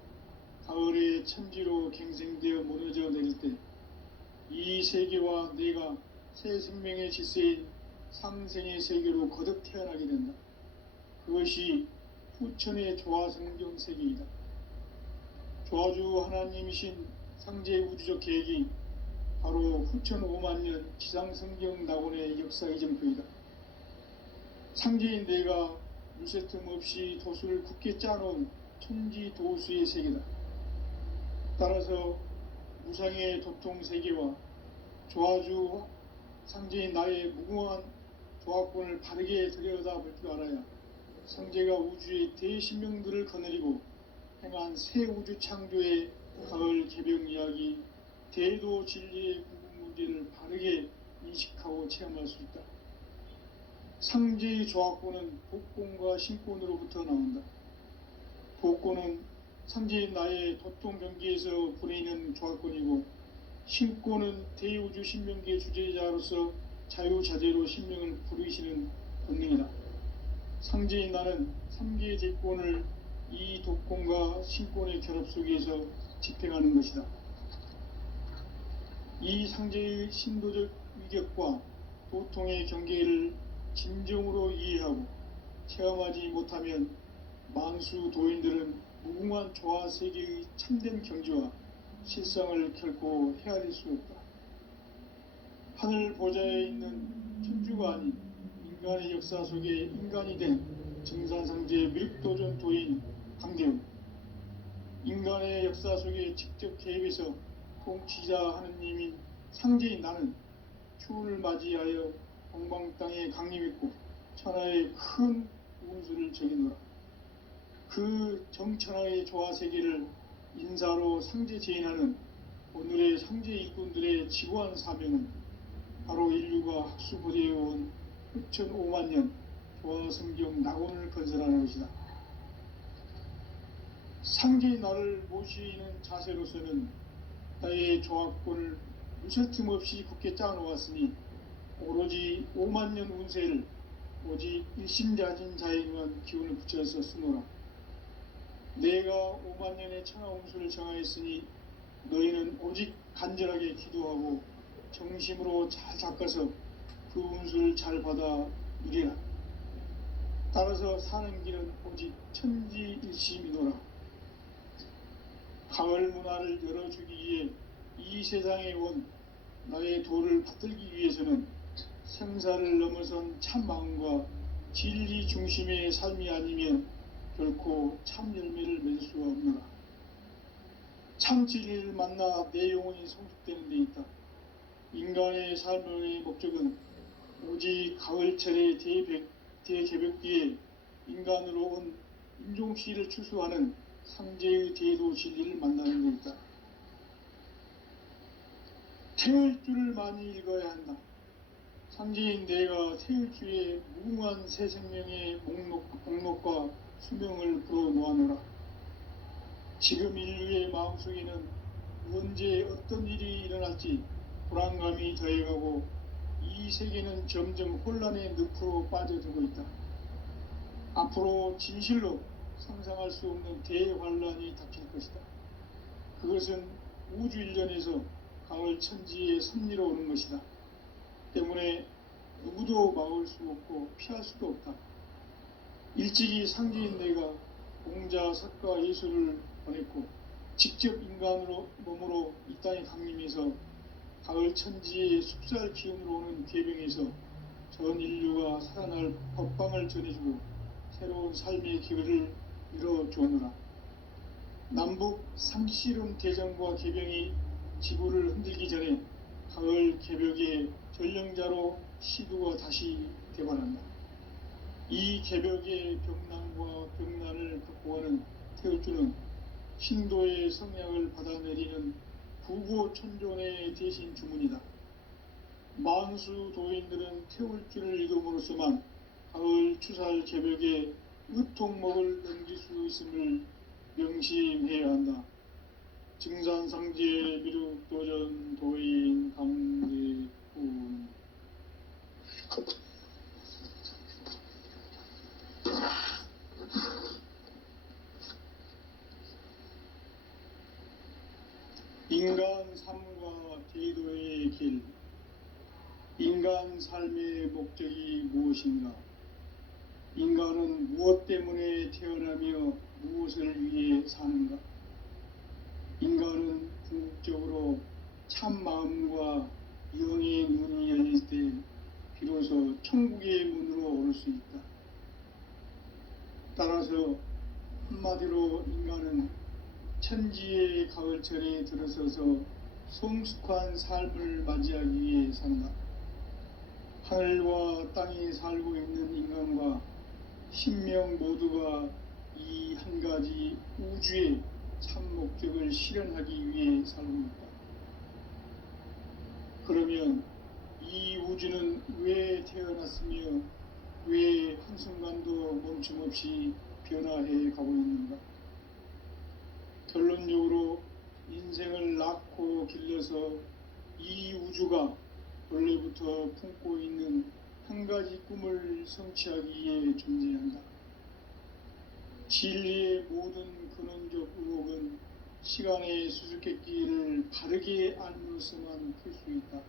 가을의 천지로 갱생되어 무너져 내릴 때 이 세계와 내가 새 생명의 질서인 상생의 세계로 거듭 태어나게 된다. 그것이 후천의 조화성경 세계이다. 조화주 하나님이신 상제의 우주적 계획이 바로 후천 5만년 지상성경 낙원의 역사 이정표이다. 상제인 내가 물새 틈 없이 도수를 굳게 짜놓은 천지 도수의 세계다. 따라서 무상의 도통 세계와 조화주 상제인 나의 무궁한 조화권을 바르게 들여다볼 줄 알아야 상제가 우주의 대신명들을 거느리고 행한 새 우주 창조의 가을 개벽 이야기, 대도 진리의 궁극 문제를 바르게 인식하고 체험할 수 있다. 상제의 조화권은 복권과 신권으로부터 나온다. 복권은 상제인 나의 도통 경계에서 부리는 조화권이고, 신권은 대우주 신명계 주제자로서 자유자재로 신명을 부르시는 본능이다. 상제인 나는 3개의 제권을 이 도권과 신권의 결합 속에서 집행하는 것이다. 이 상제의 신도적 위격과 도통의 경계를 진정으로 이해하고 체험하지 못하면 만수 도인들은 무궁한 조화 세계의 참된 경지와 실상을 결코 헤아릴 수 없다. 하늘 보좌에 있는 천주가 아닌 인간의 역사 속에 인간이 된 증산상제 미륵도전 도인 강대훈, 인간의 역사 속에 직접 개입해서 통치자 하느님인 상제인 나는 추운을 맞이하여 동방 땅에 강림했고 천하의 큰 운수를 적이노라. 그 정천하의 조화세계를 인사로 상제 제인하는 오늘의 상제 일꾼들의 지구한 사명은 바로 인류가 학수부대해온 후천 5만년 조화성경 낙원을 건설하는 것이다. 상제의 나를 모시는 자세로서는 나의 조화권을 무쇠틈 없이 굳게 짜놓았으니 오로지 5만년 운세를 오직 일심자진 자에만 기운을 붙여서 쓰노라. 내가 5만년의 천하운수를 정하였으니 너희는 오직 간절하게 기도하고 정심으로 잘 닦아서 그 운수를 잘 받아 누리라. 따라서 사는 길은 오직 천지일심이노라. 가을 문화를 열어주기 위해 이 세상에 온 나의 도를 받들기 위해서는 생사를 넘어선 참 마음과 진리 중심의 삶이 아니면 결코 참 열매를 맺을 수가 없노라. 참 진리를 만나 내 영혼이 성숙되는 데 있다. 인간의 삶의 목적은 오직 가을철의 대개벽기에 인간으로 온 인종시를 추수하는 상제의 대도 진리를 만나는 데 있다. 태을주를 많이 읽어야 한다. 상제인 내가 태을주의 무궁한 새 생명의 목록과 수명을 불어놓아노라. 지금 인류의 마음속에는 언제 어떤 일이 일어날지 불안감이 더해가고 이 세계는 점점 혼란의 늪으로 빠져들고 있다. 앞으로 진실로 상상할 수 없는 대환란이 닥칠 것이다. 그것은 우주 일련에서 가을 천지의 섭리로 오는 것이다. 때문에 누구도 막을 수 없고 피할 수도 없다. 일찍이 상제인 내가 공자, 석가, 예수를 보냈고 직접 인간으로 몸으로 이 땅에 강림해서 가을 천지의 숲살 기운으로 오는 계병에서 전 인류가 살아날 법방을 전해주고 새로운 삶의 기회를 이뤄주오노라. 남북 상씨름 대전과 계병이 지구를 흔들기 전에 가을 개벽의 전령자로 시두가 다시 되관한다. 이 개벽의 병난과 병난을 극복하는 태을주는 신도의 성량을 받아내리는 부고천존의 대신 주문이다. 만수 도인들은 태울주를 읽음으로써만 가을 추살 개벽의 의통목을 넘길 수 있음을 명심해야 한다. 증산상제 미륵도전 도인 강대훈. 인간 삶과 제도의 길. 인간 삶의 목적이 무엇인가? 인간은 무엇 때문에 태어나며 무엇을 위해 사는가? 인간은 궁극적으로 참 마음과 영의 눈이 열릴 때 비로소 천국의 문으로 올 수 있다. 따라서 한마디로 인간은 천지의 가을철에 들어서서 성숙한 삶을 맞이하기 위해 산다. 하늘과 땅에 살고 있는 인간과 신명 모두가 이 한 가지 우주의 참 목적을 실현하기 위해 살고 있다. 그러면 이 우주는 왜 태어났으며 왜 한순간도 멈춤없이 변화해 가고 있는가? 결론적으로 인생을 낳고 길러서 이 우주가 원래부터 품고 있는 한 가지 꿈을 성취하기 위해 존재한다. 진리의 모든 근원적 의혹은 시간의 수수께끼를 바르게 알므로서만 풀 수 있다.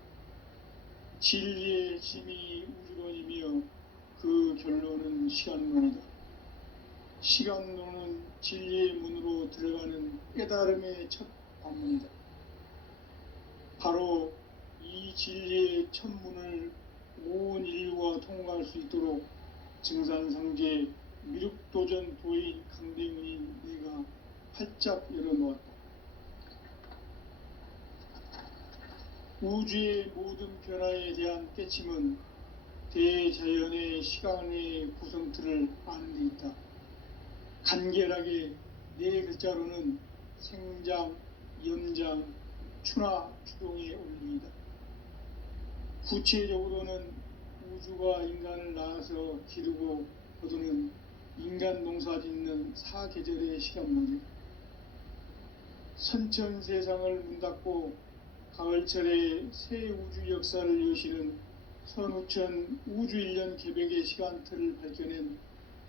진리의 힘이 우주론이며 그 결론은 시간론이다. 시간론은 진리의 문으로 들어가는 깨달음의 첫 관문이다. 바로 이 진리의 첫 문을 온 인류가 통과할 수 있도록 증산상제 미륵도전 도인 강대문인 내가 활짝 열어놓았다. 우주의 모든 변화에 대한 깨침은 대자연의 시간의 구성틀을 아는 데 있다. 간결하게 네 글자로는 생장, 염장, 추나 추동의 원리이다. 구체적으로는 우주가 인간을 낳아서 기르고 거두는 인간 농사 짓는 사계절의 시간문이다. 선천 세상을 문 닫고 가을철에 새 우주 역사를 여시는 선우천 우주 1년 개백의 시간틀을 밝혀낸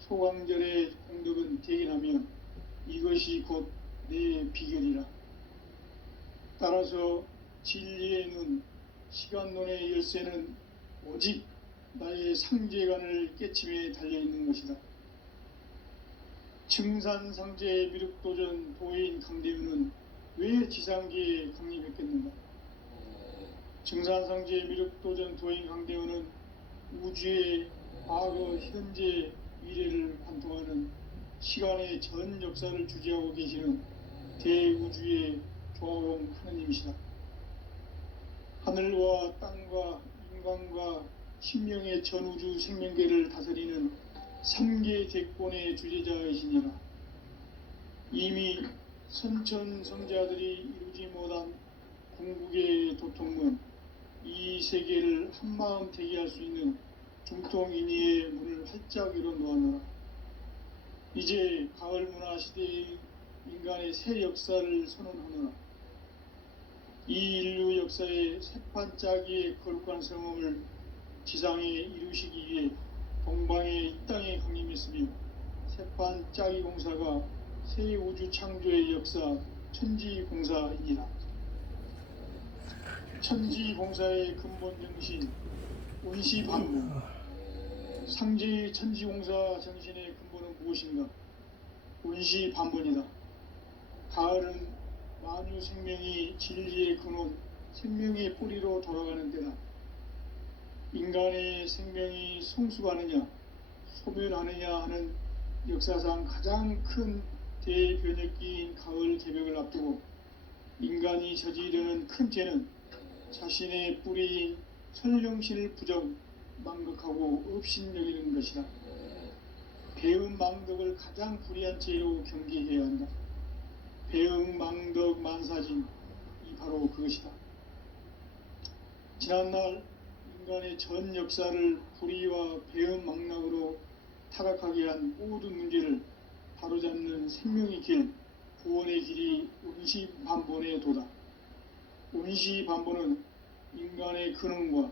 소광절의 공덕은 대견하며 이것이 곧 내 비결이라. 따라서 진리의 눈, 시간론의 열쇠는 오직 나의 상제관을 깨침에 달려있는 것이다. 증산상제의 미륵도전 도인 강대윤은 왜 지상계에 강림했겠는가? 증산상제의 미륵도전 도인 강대윤은 우주의 과거, 현재, 미래를 관통하는 시간의 전 역사를 주재하고 계시는 대우주의 조화원 하느님이시다. 하늘과 땅과 인간과 신명의 전우주 생명계를 다스리는 3계 대권의 주재자이시니라. 이미 선천성자들이 이루지 못한 궁극의 도통문, 이 세계를 한마음 되게 할 수 있는 중통인의의 문을 활짝 열어놓아노라. 이제 가을문화 시대의 인간의 새 역사를 선언하노라. 이 인류 역사의 새판짜기의 거룩한 성음을 지상에 이루시기 위해 동방의 이 땅에 강림했으며 새판짜기 공사가 새 우주 창조의 역사 천지공사이니라. 천지공사의 근본 정신 운시반문, 상제의 천지공사 정신의 근본은 무엇인가? 운시반문이다. 가을은 만유 생명이 진리의 근원, 생명의 뿌리로 돌아가는 때다. 인간의 생명이 성숙하느냐, 소멸하느냐 하는 역사상 가장 큰 대변혁기인 가을 개벽을 앞두고 인간이 저지르는 큰 죄는 자신의 뿌리인 설령신을 부정, 망극하고 업신여기는 것이다. 배은 망덕을 가장 불의한 죄로 경계해야 한다. 배응 망덕 만사진, 이 바로 그것이다. 지난날 인간의 전 역사를 불의와 배응 망락으로 타락하게 한 모든 문제를 바로잡는 생명의 길, 구원의 길이 운시반본의 도다. 운시반본은 인간의 근원과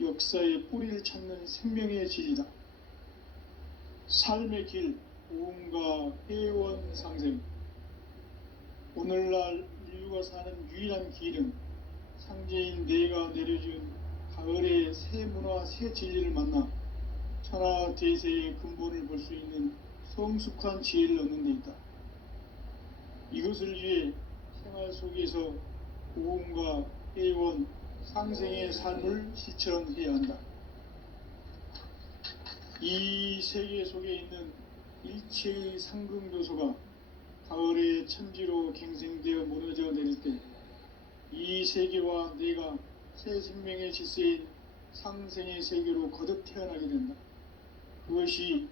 역사의 뿌리를 찾는 생명의 질이다. 삶의 길, 고음과 회원 상생. 오늘날 인류가 사는 유일한 길은 상제인 내가 내려준 가을의 새 문화, 새 진리를 만나 천하 대세의 근본을 볼 수 있는 성숙한 지혜를 얻는 데 있다. 이것을 위해 생활 속에서 고음과 회원, 상생의 삶을 실천해야 한다. 이 세계 속에 있는 일체의 상승교소가 가을의 천지로 갱생되어 무너져 내릴 때 이 세계와 내가 새 생명의 질서인 상생의 세계로 거듭 태어나게 된다. 그것이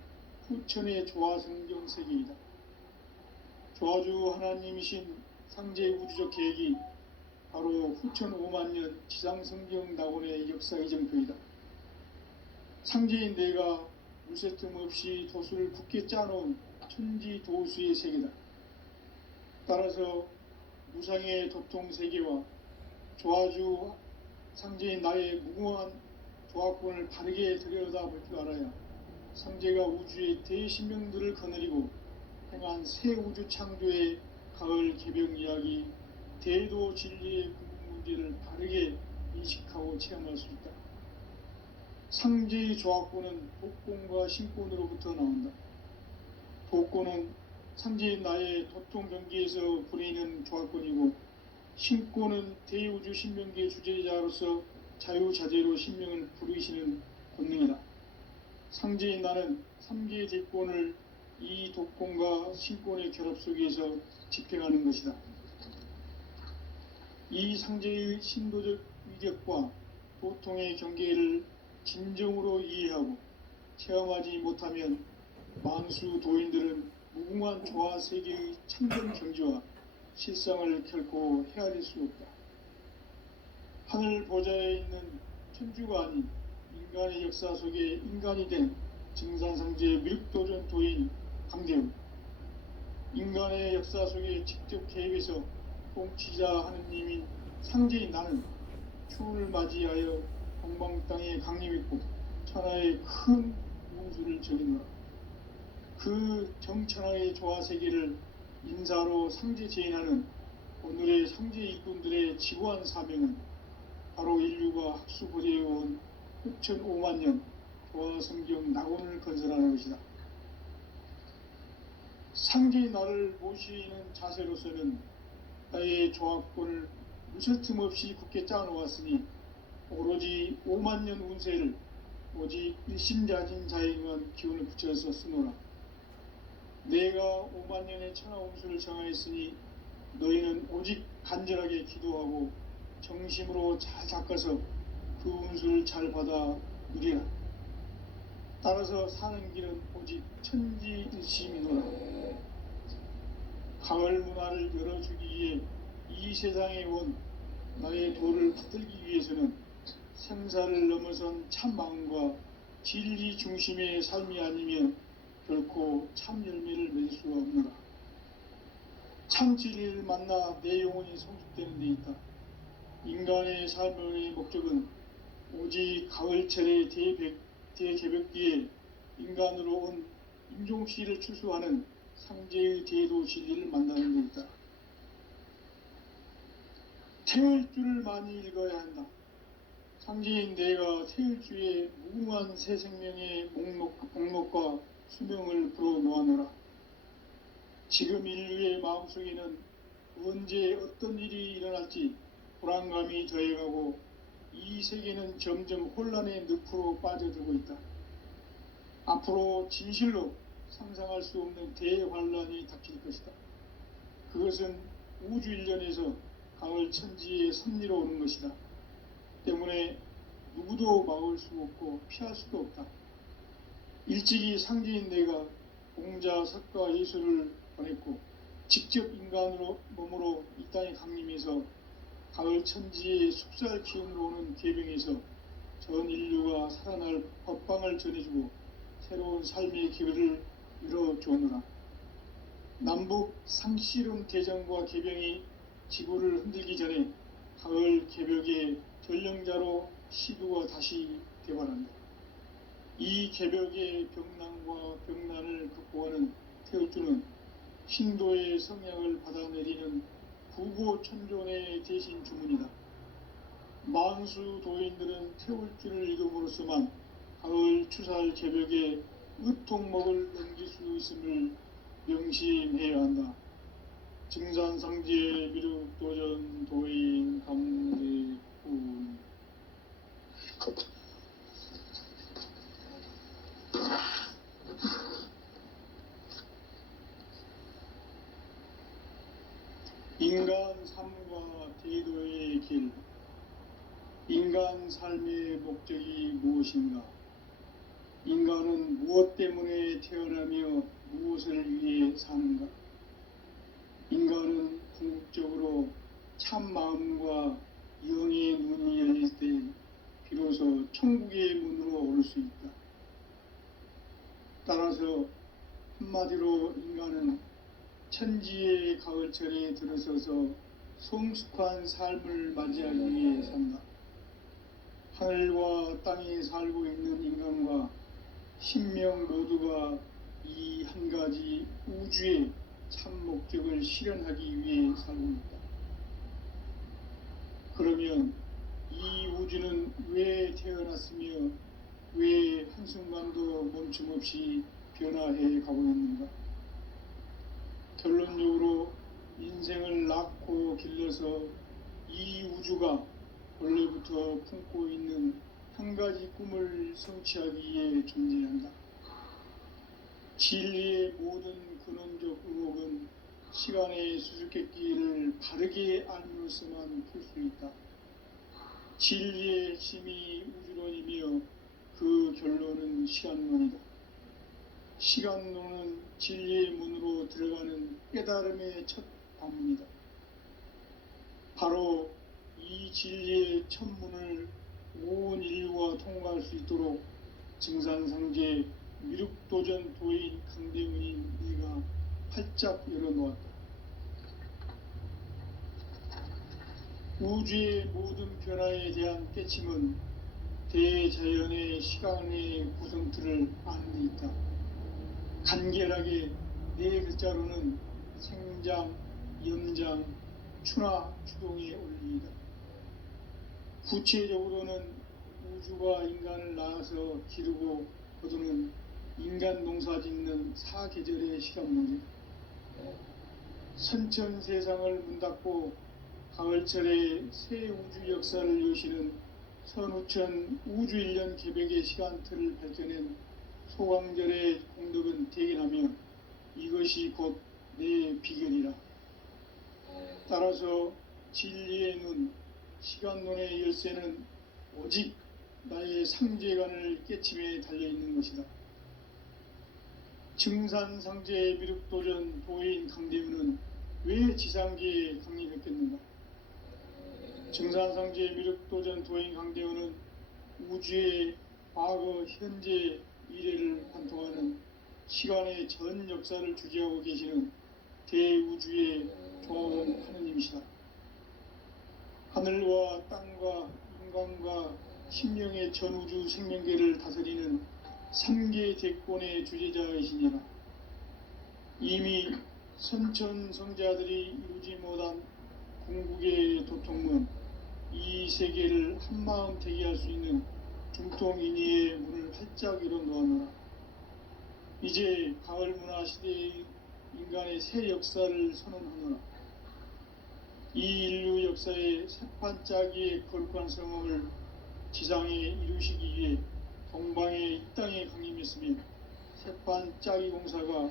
후천의 조화성경 세계이다. 조화주 하나님이신 상제의 우주적 계획이 바로 후천 5만년 지상성경 낙원의 역사 이정표이다. 상제인 내가 물새틈 없이 도수를 굳게 짜놓은 천지 도수의 세계다. 따라서 무상의 도통 세계와 조화주 상제인 나의 무궁한 조화권을 바르게 들여다볼 줄 알아야 상제가 우주의 대신명들을 거느리고 행한 새 우주 창조의 가을 개병 이야기, 대도 진리의 구분 문제를 바르게 인식하고 체험할 수 있다. 상제의 조화권은 복권과 신권으로부터 나온다. 복권은 상제인 나의 도통 경계에서 부리는 조화권이고, 신권은 대우주 신명기의 주제자로서 자유자재로 신명을 부르시는 권능이다. 상제인 나는 3개의 대권을 이 독권과 신권의 결합 속에서 집행하는 것이다. 이 상제의 신도적 위격과 보통의 경계를 진정으로 이해하고 체험하지 못하면 만수 도인들은 무궁한 조화 세계의 참된 경지와 실상을 결코 헤아릴 수 없다. 하늘 보좌에 있는 천주가 아닌 인간의 역사 속에 인간이 된 증산상제의 미륵도전 도인 강대우, 인간의 역사 속에 직접 개입해서 통치자 하느님인 상제인 나는 추운을 맞이하여 동방 땅에 강림했고 천하의 큰 운수를 적이노라. 그 정천하의 조화 세계를 인사로 상제 제인하는 오늘의 상제 일꾼들의 지구한 사명은 바로 인류가 학수 보재해온 6,5만 년 조화 성경 낙원을 건설하는 것이다. 상제의 나를 모시는 자세로서는 나의 조화권을 무설틈 없이 굳게 짜놓았으니 오로지 5만 년 운세를 오직 일심자진 자에게만 기운을 붙여서 쓰노라. 내가 5만 년의 천하 운수를 정하였으니 너희는 오직 간절하게 기도하고 정심으로 잘 닦아서 그 운수를 잘 받아 누리라. 따라서 사는 길은 오직 천지일심이노라. 가을 문화를 열어주기 위해 이 세상에 온 나의 도를 받들기 위해서는 생사를 넘어선 참 마음과 진리 중심의 삶이 아니면 결코 참 열매를 맺을 수가 없노라. 참 진리를 만나 내 영혼이 성숙되는 데 있다. 인간의 삶의 목적은 오직 가을철의 대개벽기에 인간으로 온 임종시를 추수하는 상제의 대도 진리를 만나는 데 있다. 태을 줄을 많이 읽어야 한다. 상제인 내가 태을 주의 무궁한 새 생명의 목록과 수명을 불어놓아노라. 지금 인류의 마음속에는 언제 어떤 일이 일어날지 불안감이 더해가고 이 세계는 점점 혼란의 늪으로 빠져들고 있다. 앞으로 진실로 상상할 수 없는 대환란이 닥칠 것이다. 그것은 우주 일련에서 가을 천지의 섭리로 오는 것이다. 때문에 누구도 막을 수 없고 피할 수도 없다. 일찍이 상제인 내가 공자, 석가, 예수를 보냈고 직접 인간으로 몸으로 이 땅에 강림해서 가을 천지의 숙살 기운으로 오는 계병에서 전 인류가 살아날 법방을 전해주고 새로운 삶의 기회를 이뤄주오노라. 남북 상실은 대전과 계병이 지구를 흔들기 전에 가을 개벽의 전령자로 시두가 다시 개발한다. 이 개벽의 병난과 병난을 극복하는 태울주는 신도의 성향을 받아내리는 구고천존의 대신 주문이다. 만수 도인들은 태울주를 읽음으로써만 가을 추살 개벽에 으통목을 넘길 수 있음을 명심해야 한다. 증산상제 미륵도전 도인 감대군. 인간 삶과 대도의 길. 인간 삶의 목적이 무엇인가? 인간은 무엇 때문에 태어나며 무엇을 위해 사는가? 인간은 궁극적으로 참 마음과 영의 문이 열릴 때 비로소 천국의 문으로 오를 수 있다. 따라서 한마디로 인간은 천지의 가을철에 들어서서 성숙한 삶을 맞이하기 위해 산다. 하늘과 땅에 살고 있는 인간과 신명 모두가 이 한 가지 우주의 참 목적을 실현하기 위해 살고 있다. 그러면 이 우주는 왜 태어났으며 왜 한순간도 멈춤 없이 변화해 가고 있는가? 결론적으로 인생을 낳고 길러서 이 우주가 원래부터 품고 있는 한 가지 꿈을 성취하기 위해 존재한다. 진리의 모든 근원적 의혹은 시간의 수수께끼를 바르게 알므로서만 풀 수 있다. 진리의 핵심이 우주론이며 그 결론은 시간론이다. 시간론은 진리의 문으로 들어가는 깨달음의 첫 방문이다. 바로 이 진리의 첫 문을 온 인류가 통과할 수 있도록 증산상제 미륵도전 도인 강대문인 네가 활짝 열어놓았다. 우주의 모든 변화에 대한 깨침은 대자연의 시간의 구성틀을 아는 데 있다. 간결하게 네 글자로는 생장, 염장, 추나 추동의 원리이다. 구체적으로는 우주가 인간을 낳아서 기르고 거두는 인간 농사 짓는 사계절의 시간문이다. 선천 세상을 문닫고 가을철에 새 우주 역사를 여시는 선우천 우주일년 개벽의 시간틀을 발견한 소강절의 공덕은 대견하며 이것이 곧 내 비결이라. 따라서 진리의 눈, 시간론의 열쇠는 오직 나의 상제관을 깨침에 달려있는 것이다. 증산상제 미륵도전 도인 강대문은 왜 지상계에 강림했겠는가? 증산상제 미륵도전 도인 강대문은 우주의 과거, 현재, 미래를 관통하는 시간의 전 역사를 주재하고 계시는 대우주의 조화원 하느님이시다. 하늘과 땅과 인간과 신명의 전우주 생명계를 다스리는 3계 대권의 주재자이시니라. 이미 선천성자들이 이루지 못한 궁극의 도통문, 이 세계를 한마음 대기할 수 있는 중통인의의 문을 활짝 열어놓았노라. 이제 가을 문화 시대의 인간의 새 역사를 선언하노라. 이 인류 역사의 새판짜기의 거룩한 성험을 지상에 이루시기 위해 동방에 이 땅에 강림했으며 새판짜기 공사가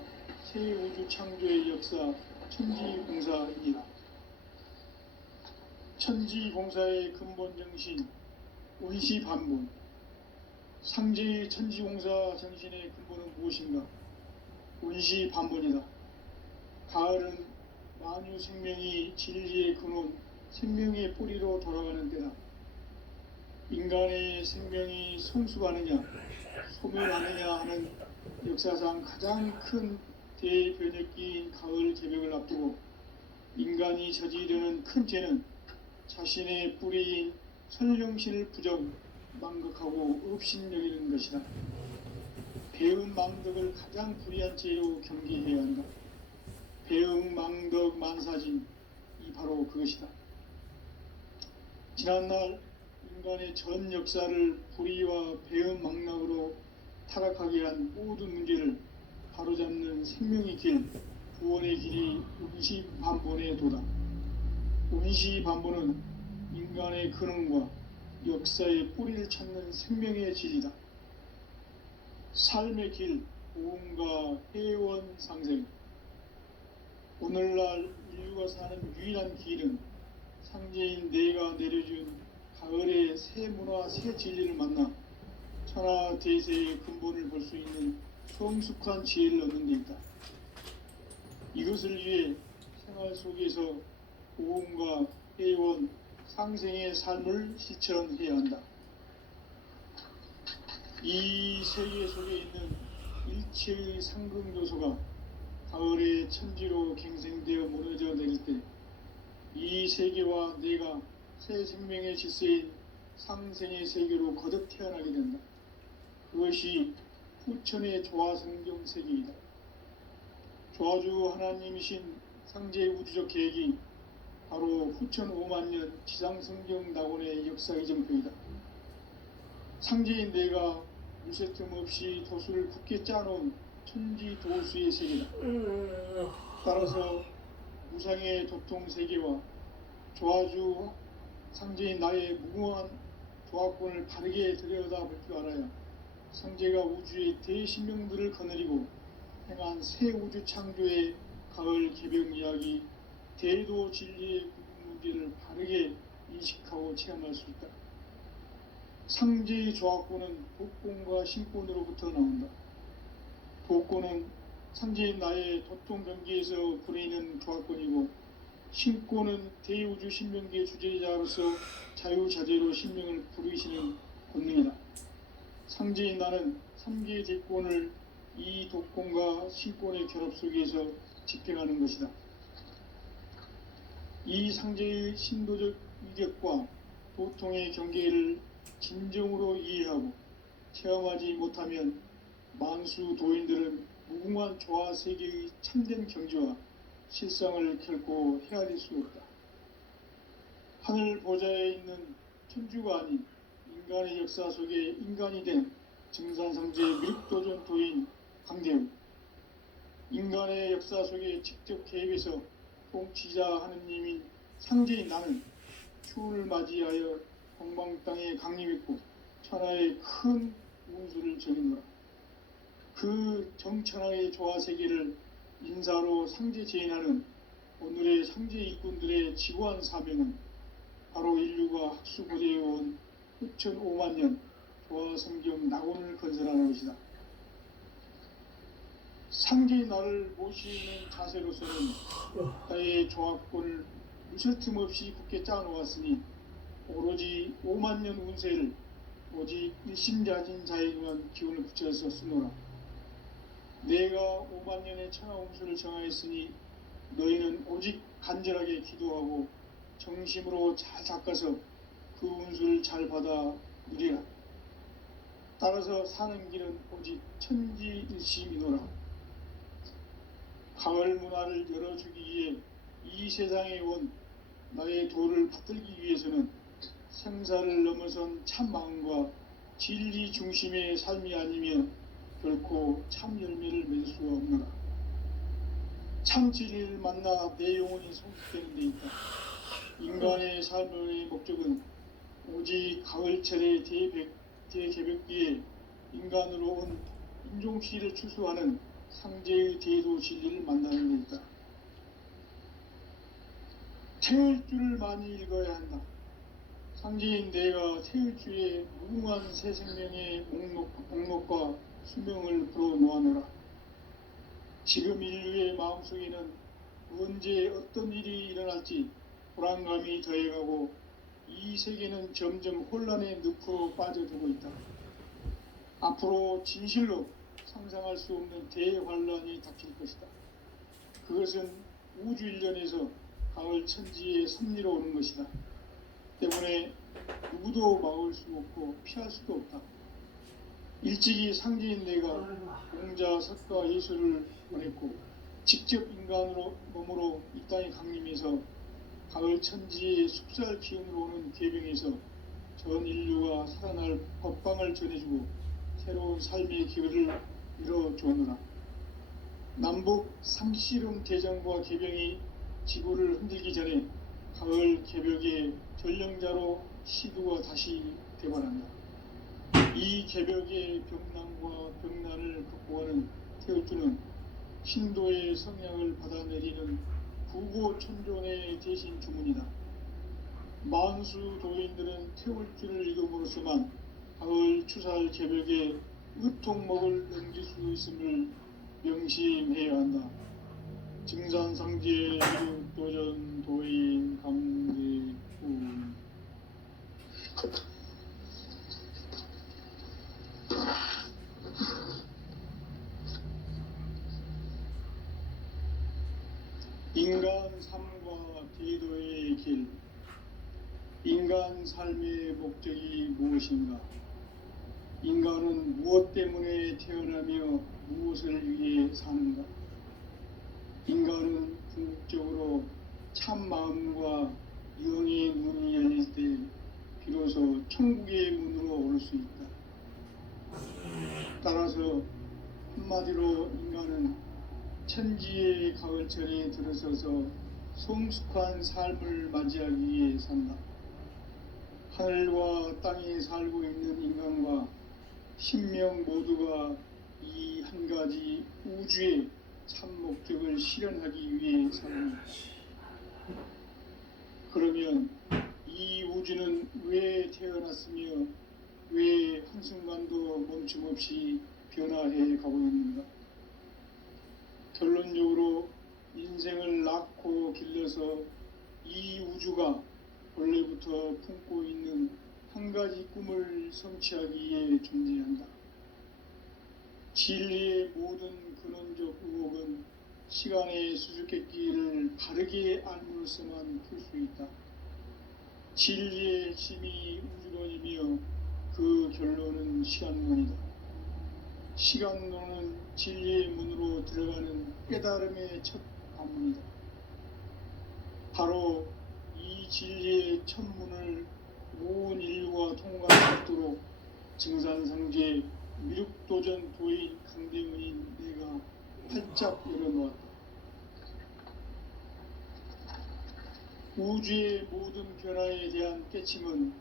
새 우주 창조의 역사 천지공사입니다. 천지공사의 근본 정신 원시반본. 상제의 천지공사 정신의 근본은 무엇인가? 원시반본이다. 가을은 만유 생명이 진리의 근원, 생명의 뿌리로 돌아가는 때다. 인간의 생명이 성숙하느냐, 소멸하느냐 하는 역사상 가장 큰 대변혁기인 가을 개벽을 앞두고 인간이 저지르는 큰 죄는 자신의 뿌리인 설령신을 부정, 망극하고 업신여기는 것이다. 배은 망덕을 가장 불의한 죄로 경계해야 한다. 배응 망덕 만사진, 바로 그것이다. 지난날 인간의 전 역사를 불의와 배은망락으로 타락하게 한 모든 문제를 바로잡는 생명의 길, 구원의 길이 운시반본의 도다. 운시반본은 인간의 근원과 역사의 뿌리를 찾는 생명의 진리다. 삶의 길, 보험과 회원 상생. 오늘날 인류가 사는 유일한 길은 상제인 내가 내려준 가을의 새 문화, 새 진리를 만나 천하 대세의 근본을 볼 수 있는 성숙한 지혜를 얻는 데 있다. 이것을 위해 생활 속에서 보험과 회원, 상생의 삶을 실천해야 한다. 이 세계 속에 있는 일체의 상급 요소가 가을의 천지로 갱생되어 무너져 내릴 때 이 세계와 내가 새 생명의 질서인 상생의 세계로 거듭 태어나게 된다. 그것이 후천의 조화성경 세계이다. 조화주 하나님이신 상제의 우주적 계획이 바로 후천 5만년 지상성경 낙원의 역사의 정표이다. 상제인 내가 무쇠틈 없이 도수를 굳게 짜놓은 천지 도수의 세계다. 따라서 무상의 도통 세계와 조화주 상제인 나의 무궁한 조화권을 바르게 들여다볼 줄 알아야 상제가 우주의 대신명들을 거느리고 행한 새 우주 창조의 가을 개벽 이야기, 대도 진리의 문제를 바르게 인식하고 체험할 수 있다. 상제의 조화권은 도권과 신권으로부터 나온다. 도권은 상제인 나의 도통 경계에서 부리는 조화권이고, 신권은 대우주 신명기의 주제자로서 자유자재로 신명을 부르시는 권능이다. 상제인 나는 3개의 대권을 이 도권과 신권의 결합 속에서 집행하는 것이다. 이 상제의 신도적 위격과 도통의 경계를 진정으로 이해하고 체험하지 못하면 만수 도인들은 무궁한 조화 세계의 참된 경지와 실상을 결코 헤아릴 수 없다. 하늘 보좌에 있는 천주가 아닌 인간의 역사 속에 인간이 된 증산상제의 미륵도전 도인 강대우, 인간의 역사 속에 직접 개입해서 통치자 하느님인 상제인 나는 추운을 맞이하여 동방 땅에 강림했고 천하의 큰 운수를 전했노라. 그 정천하의 조화 세계를 인사로 상제 제인하는 오늘의 상제 일꾼들의 지구한 사명은 바로 인류가 학수고대해온 후천 5만년 조화성경 낙원을 건설하는 것이다. 상제의 나를 모시는 자세로서는 나의 조화권을 무쇠틈 없이 굳게 짜놓았으니 오로지 5만년 운세를 오직 일심자진 자에게만 기운을 붙여서 쓰노라. 내가 5만년의 천하 운수를 정하였으니 너희는 오직 간절하게 기도하고 정심으로 잘 닦아서 그 운수를 잘 받아 누리라. 따라서 사는 길은 오직 천지일심이노라. 가을 문화를 열어주기 위해 이 세상에 온 나의 도를 받들기 위해서는 생사를 넘어선 참 마음과 진리 중심의 삶이 아니면 결코 참 열매를 맺을 수가 없노라. 참 진리를 만나 내 영혼이 성숙되는 데 있다. 인간의 삶의 목적은 오직 가을철의 대개벽기에 인간으로 온 인종시를 추수하는 상제의 대도 진리를 만나는 데 있다. 태일주를 많이 읽어야 한다. 상제인 내가 태일주의 무궁한 새 생명의 목록과 수명을 풀어놓아노라. 지금 인류의 마음속에는 언제 어떤 일이 일어날지 불안감이 더해가고 이 세계는 점점 혼란의 늪으로 빠져들고 있다. 앞으로 진실로 상상할 수 없는 대환란이 닥칠 것이다. 그것은 우주 일련에서 가을 천지의 섭리로 오는 것이다. 때문에 누구도 막을 수 없고 피할 수도 없다. 일찍이 상제인 내가 공자, 석가, 예수를 보냈고 직접 인간으로 몸으로 이 땅에 강림해서 가을 천지의 숲살 기운으로 오는 계병에서 전 인류가 살아날 법방을 전해주고 새로운 삶의 기회를 이뤄주느라. 남북 상씨름 대장과 계병이 지구를 흔들기 전에 가을 개벽의 전령자로 시두가 다시 되관한다. 이 개벽의 병난과 병난을 극복하는 태울주는 신도의 성향을 받아내리는 부고천존의 대신 주문이다. 만수 도인들은 태울주를 읽음으로써만 가을 추살 개벽의 의통목을 넘길 수 있음을 명심해야 한다. 증산상제 도전 도인 강대훈. 인간 삶과 대도의 길. 인간 삶의 목적이 무엇인가? 인간은 무엇 때문에 태어나며 무엇을 위해 사는가? 인간은 궁극적으로 참 마음과 영의 문이 열릴 때 비로소 천국의 문으로 올 수 있다. 따라서 한마디로 인간은 천지의 가을철에 들어서서 성숙한 삶을 맞이하기 위해 산다. 하늘과 땅에 살고 있는 인간과 신명 모두가 이 한 가지 우주의 참 목적을 실현하기 위해 산다. 그러면 이 우주는 왜 태어났으며 왜 한순간도 멈춤없이 변화해 가고 있는가? 결론적으로 인생을 낳고 길러서 이 우주가 원래부터 품고 있는 한 가지 꿈을 성취하기 위해 존재한다. 진리의 모든 근원적 의혹은 시간의 수수께끼를 바르게 알므로써만 풀 수 있다. 진리의 핵심이 우주론이며 그 결론은 시간론이다. 시간론은 진리의 문으로 들어가는 깨달음의 첫 관문이다. 바로 이 진리의 첫 문을 온 인류가 통과할 수 있도록 증산상제 미륵도전 도인 강대문인 내가 활짝 열어놓았다. 우주의 모든 변화에 대한 깨침은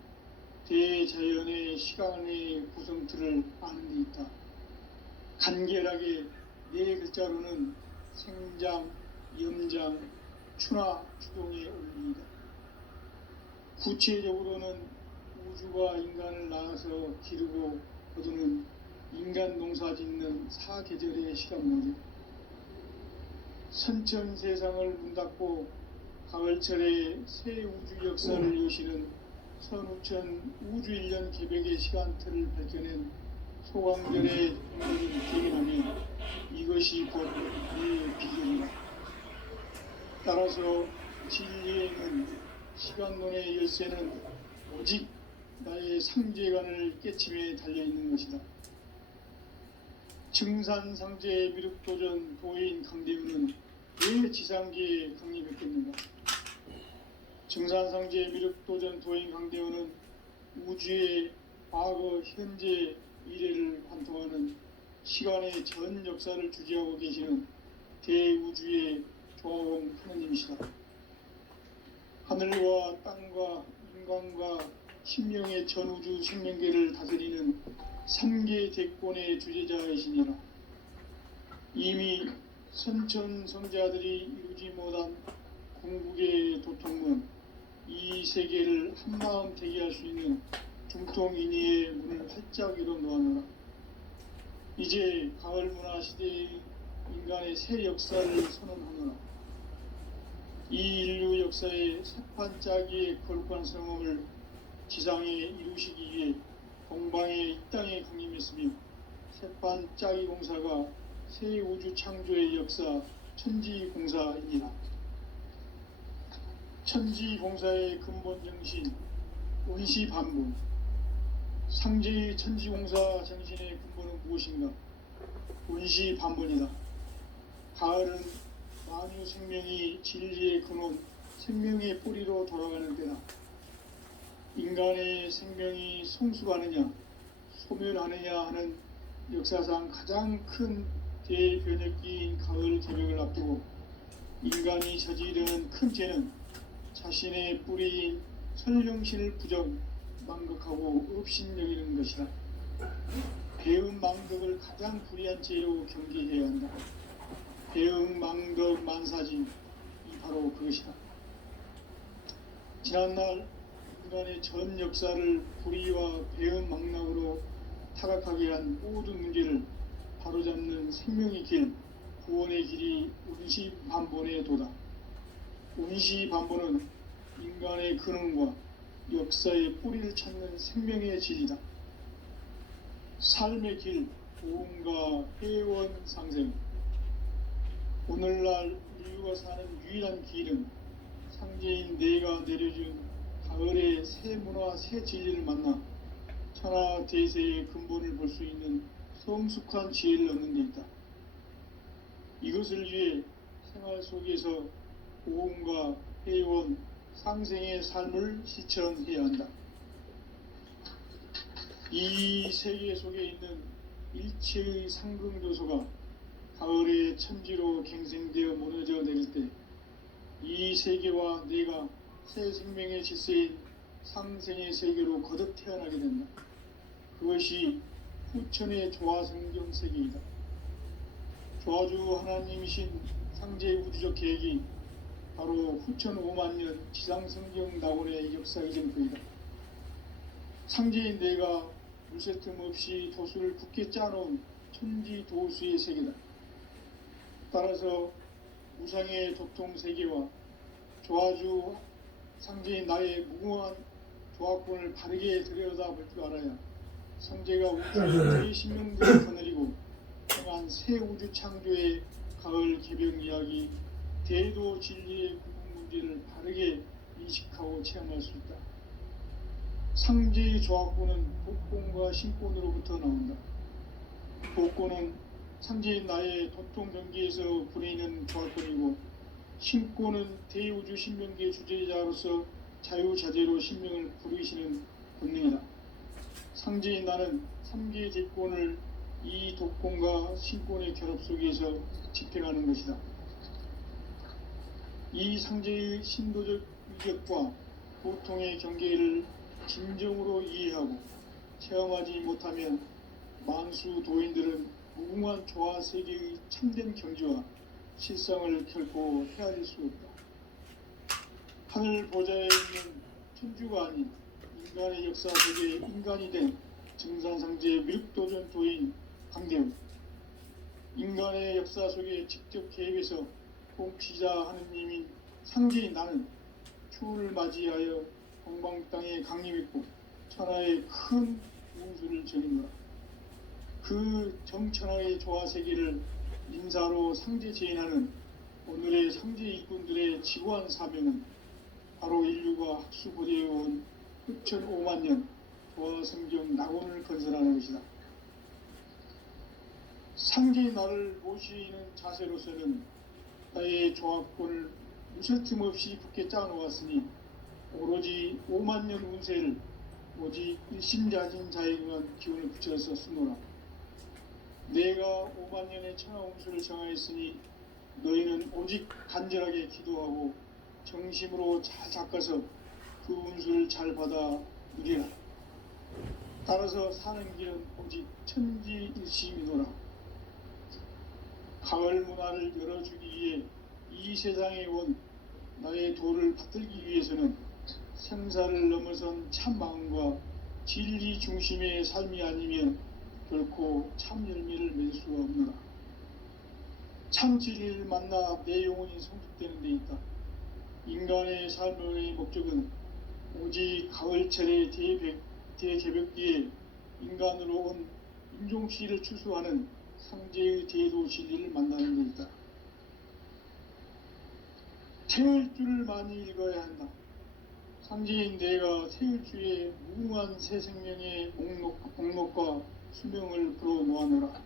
대자연의 시간의 구성틀을 아는 데 있다. 간결하게 네 글자로는 생장, 염장, 추나 추동의 원리이다. 구체적으로는 우주가 인간을 낳아서 기르고 거두는 인간 농사 짓는 사계절의 시간론이다. 선천 세상을 문 닫고 가을철에 새 우주 역사를 여시는 선우천 우주일년 개벽의 시간틀을 밝혀낸 소강전의 행보를 기억하면 이것이 곧 내 비전이다. 따라서 진리에는 시간론의 열쇠는 오직 나의 상제관을 깨침에 달려있는 것이다. 증산상제 미륵도전 도인 강대훈은 왜 지상계에 강림했겠는가? 증산상제 미륵도전 도인 강대훈은 우주의 과거, 현재, 미래를 관통하는 시간의 전 역사를 주재하고 계시는 대우주의 조화홍 하느님이시다. 하늘과 땅과 인간과 신명의 전우주 생명계를 다스리는 삼계 대권의 주재자이시니라. 이미 선천성자들이 이루지 못한 궁극의 도통문, 이 세계를 한마음 되게 할 수 있는 중통인의의 문을 활짝 열어놓았노라. 이제 가을 문화 시대의 인간의 새 역사를 선언하노라. 이 인류 역사의 새판짜기의 거룩한 성험을 지상에 이루시기 위해 동방에 이 땅에 강림했으며 새판짜기 공사가 새 우주 창조의 역사 천지공사이니라. 천지공사의 근본 정신 원시반복. 상제의 천지공사 정신의 근본은 무엇인가? 원시반복이다. 가을은 만유 생명이 진리의 근원 생명의 뿌리로 돌아가는 때다. 인간의 생명이 성숙하느냐 소멸하느냐 하는 역사상 가장 큰 대변혁기인 가을 개벽을 앞두고 인간이 저지르는 큰 죄는 자신의 뿌리인 설령신을 부정 망극하고 업신여기는 것이다. 배은 망덕을 가장 불의한 죄로 경계해야 한다. 배은 망덕 만사지 바로 그것이다. 지난날 인간의 전 역사를 불의와 배은 망락으로 타락하게 한 모든 문제를 바로잡는 생명의 길, 구원의 길이 운시반본의 도다. 운시반본은 인간의 근원과 역사의 뿌리를 찾는 생명의 질이다. 삶의 길, 보험과 회원 상생. 오늘날 인류가 사는 유일한 길은 상제인 내가 내려준 가을의 새 문화, 새 진리를 만나 천하 대세의 근본을 볼 수 있는 성숙한 지혜를 얻는 데 있다. 이것을 위해 생활 속에서 보험과 회원, 상생의 삶을 실천해야 한다. 이 세계 속에 있는 일체의 상승조소가 가을의 천지로 갱생되어 무너져 내릴 때 이 세계와 내가 새 생명의 질서인 상생의 세계로 거듭 태어나게 된다. 그것이 후천의 조화성경 세계이다. 조화주 하나님이신 상제의 우주적 계획이 바로 후천 5만년 지상성경 낙원의 역사의 전표이다. 상제인 내가 물새 틈 없이 도수를 굳게 짜놓은 천지 도수의 세계다. 따라서 무상의 도통 세계와 조화주 상제인 나의 무궁한 조화권을 바르게 들여다볼 줄 알아야 상제가 우주의 신명들을 거느리고 행한 새 우주 창조의 가을 개벽 이야기, 대도 진리의 구분 문제를 바르게 인식하고 체험할 수 있다. 상제의 조화권은 복권과 신권으로부터 나온다. 복권은 상제인 나의 도통 경계에서 부리는 조화권이고, 신권은 대우주 신명계의 주제자로서 자유자재로 신명을 부르시는 본능이다. 상제인 나는 3개의 제권을 이 독권과 신권의 결합 속에서 집행하는 것이다. 이 상제의 신도적 위력과 보통의 경계를 진정으로 이해하고 체험하지 못하면 만수 도인들은 무궁한 조화 세계의 참된 경지와 실상을 결코 헤아릴 수 없다. 하늘 보좌에 있는 천주가 아닌 인간의 역사 속에 인간이 된 증산상제의 밀도전 도인 강대우, 인간의 역사 속에 직접 개입해서 통치자 하느님인 상제인 나는 추후를 맞이하여 동방 땅에 강림했고 천하의 큰 운수를 전인다. 그 정천하의 조화 세계를 인사로 상제 제인하는 오늘의 상제 일꾼들의 지구한 사명은 바로 인류가 학수고대해온 후천 5만년 조화성경 낙원을 건설하는 것이다. 상제의 나를 모시는 자세로서는 나의 조화권을 무설틈 없이 굳게 짜놓았으니 오로지 5만년 운세를 오직 일심자진 자에게만 기운을 붙여서 쓰노라. 내가 5만년의 천하 운수를 정하였으니 너희는 오직 간절하게 기도하고 정심으로 잘 닦아서 그 운수를 잘 받아 누리라. 따라서 사는 길은 오직 천지일심이노라. 가을 문화를 열어주기 위해 이 세상에 온 나의 도를 받들기 위해서는 생사를 넘어선 참 마음과 진리 중심의 삶이 아니면 결코 참 열매를 맺을 수가 없노라. 참 진리를 만나 내 영혼이 성숙되는 데 있다. 인간의 삶의 목적은 오직 가을철의 대개벽 뒤에 인간으로 온 인종씨를 추수하는 상제의 대도 진리를 만나는 데 있다. 태을주를 많이 읽어야 한다. 상제인 내가 태을주의 무궁한 새 생명의 목록과 수명을 불어놓아노라.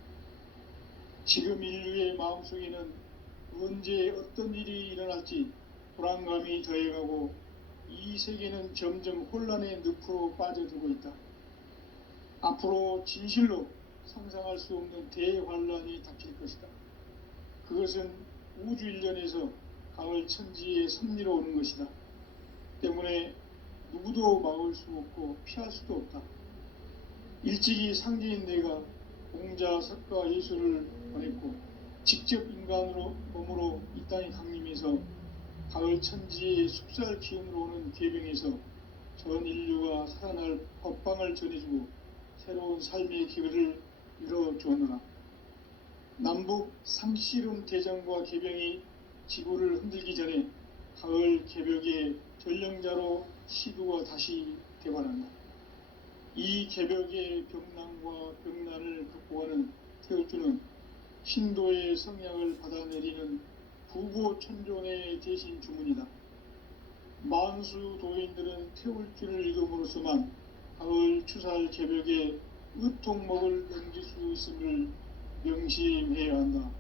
지금 인류의 마음속에는 언제 어떤 일이 일어날지 불안감이 더해가고 이 세계는 점점 혼란의 늪으로 빠져들고 있다. 앞으로 진실로 상상할 수 없는 대환란이 닥칠 것이다. 그것은 우주 일련에서 가을 천지의 섭리로 오는 것이다. 때문에 누구도 막을 수 없고 피할 수도 없다. 일찍이 상제인 내가 공자, 석가, 예수를 보냈고 직접 인간으로 몸으로 이 땅에 강림해서 가을 천지의 숲살 기운으로 오는 계병에서 전 인류가 살아날 법방을 전해주고 새로운 삶의 기회를 열어주었노라. 남북 상시름 대장과 계병이 지구를 흔들기 전에 가을 개벽의 전령자로 시두가 다시 되관한다. 이 개벽의 병난과 병난을 극복하는 태울주는 신도의 성약을 받아내리는 부고천존의 대신 주문이다. 만수 도인들은 태울주를 읽음으로써만 가을 추살 개벽의 으통목을 넘길 수 있음을 명심해야 한다.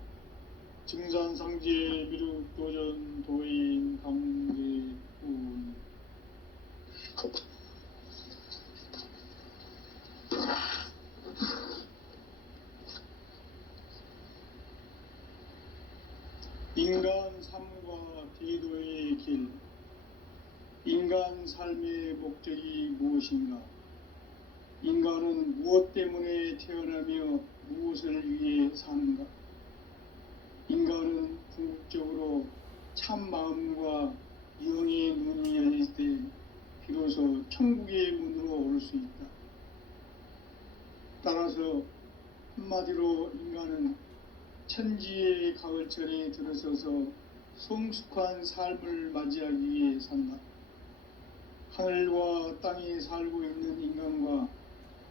증산상제 미륵도전 도인 강대군. 인간 삶과 대도의 길. 인간 삶의 목적이 무엇인가? 인간은 무엇 때문에 태어나며 무엇을 위해 사는가? 인간은 궁극적으로 참 마음과 영의 문이 열릴 때 비로소 천국의 문으로 올 수 있다. 따라서 한마디로 인간은 천지의 가을철에 들어서서 성숙한 삶을 맞이하기 위해 산다. 하늘과 땅에 살고 있는 인간과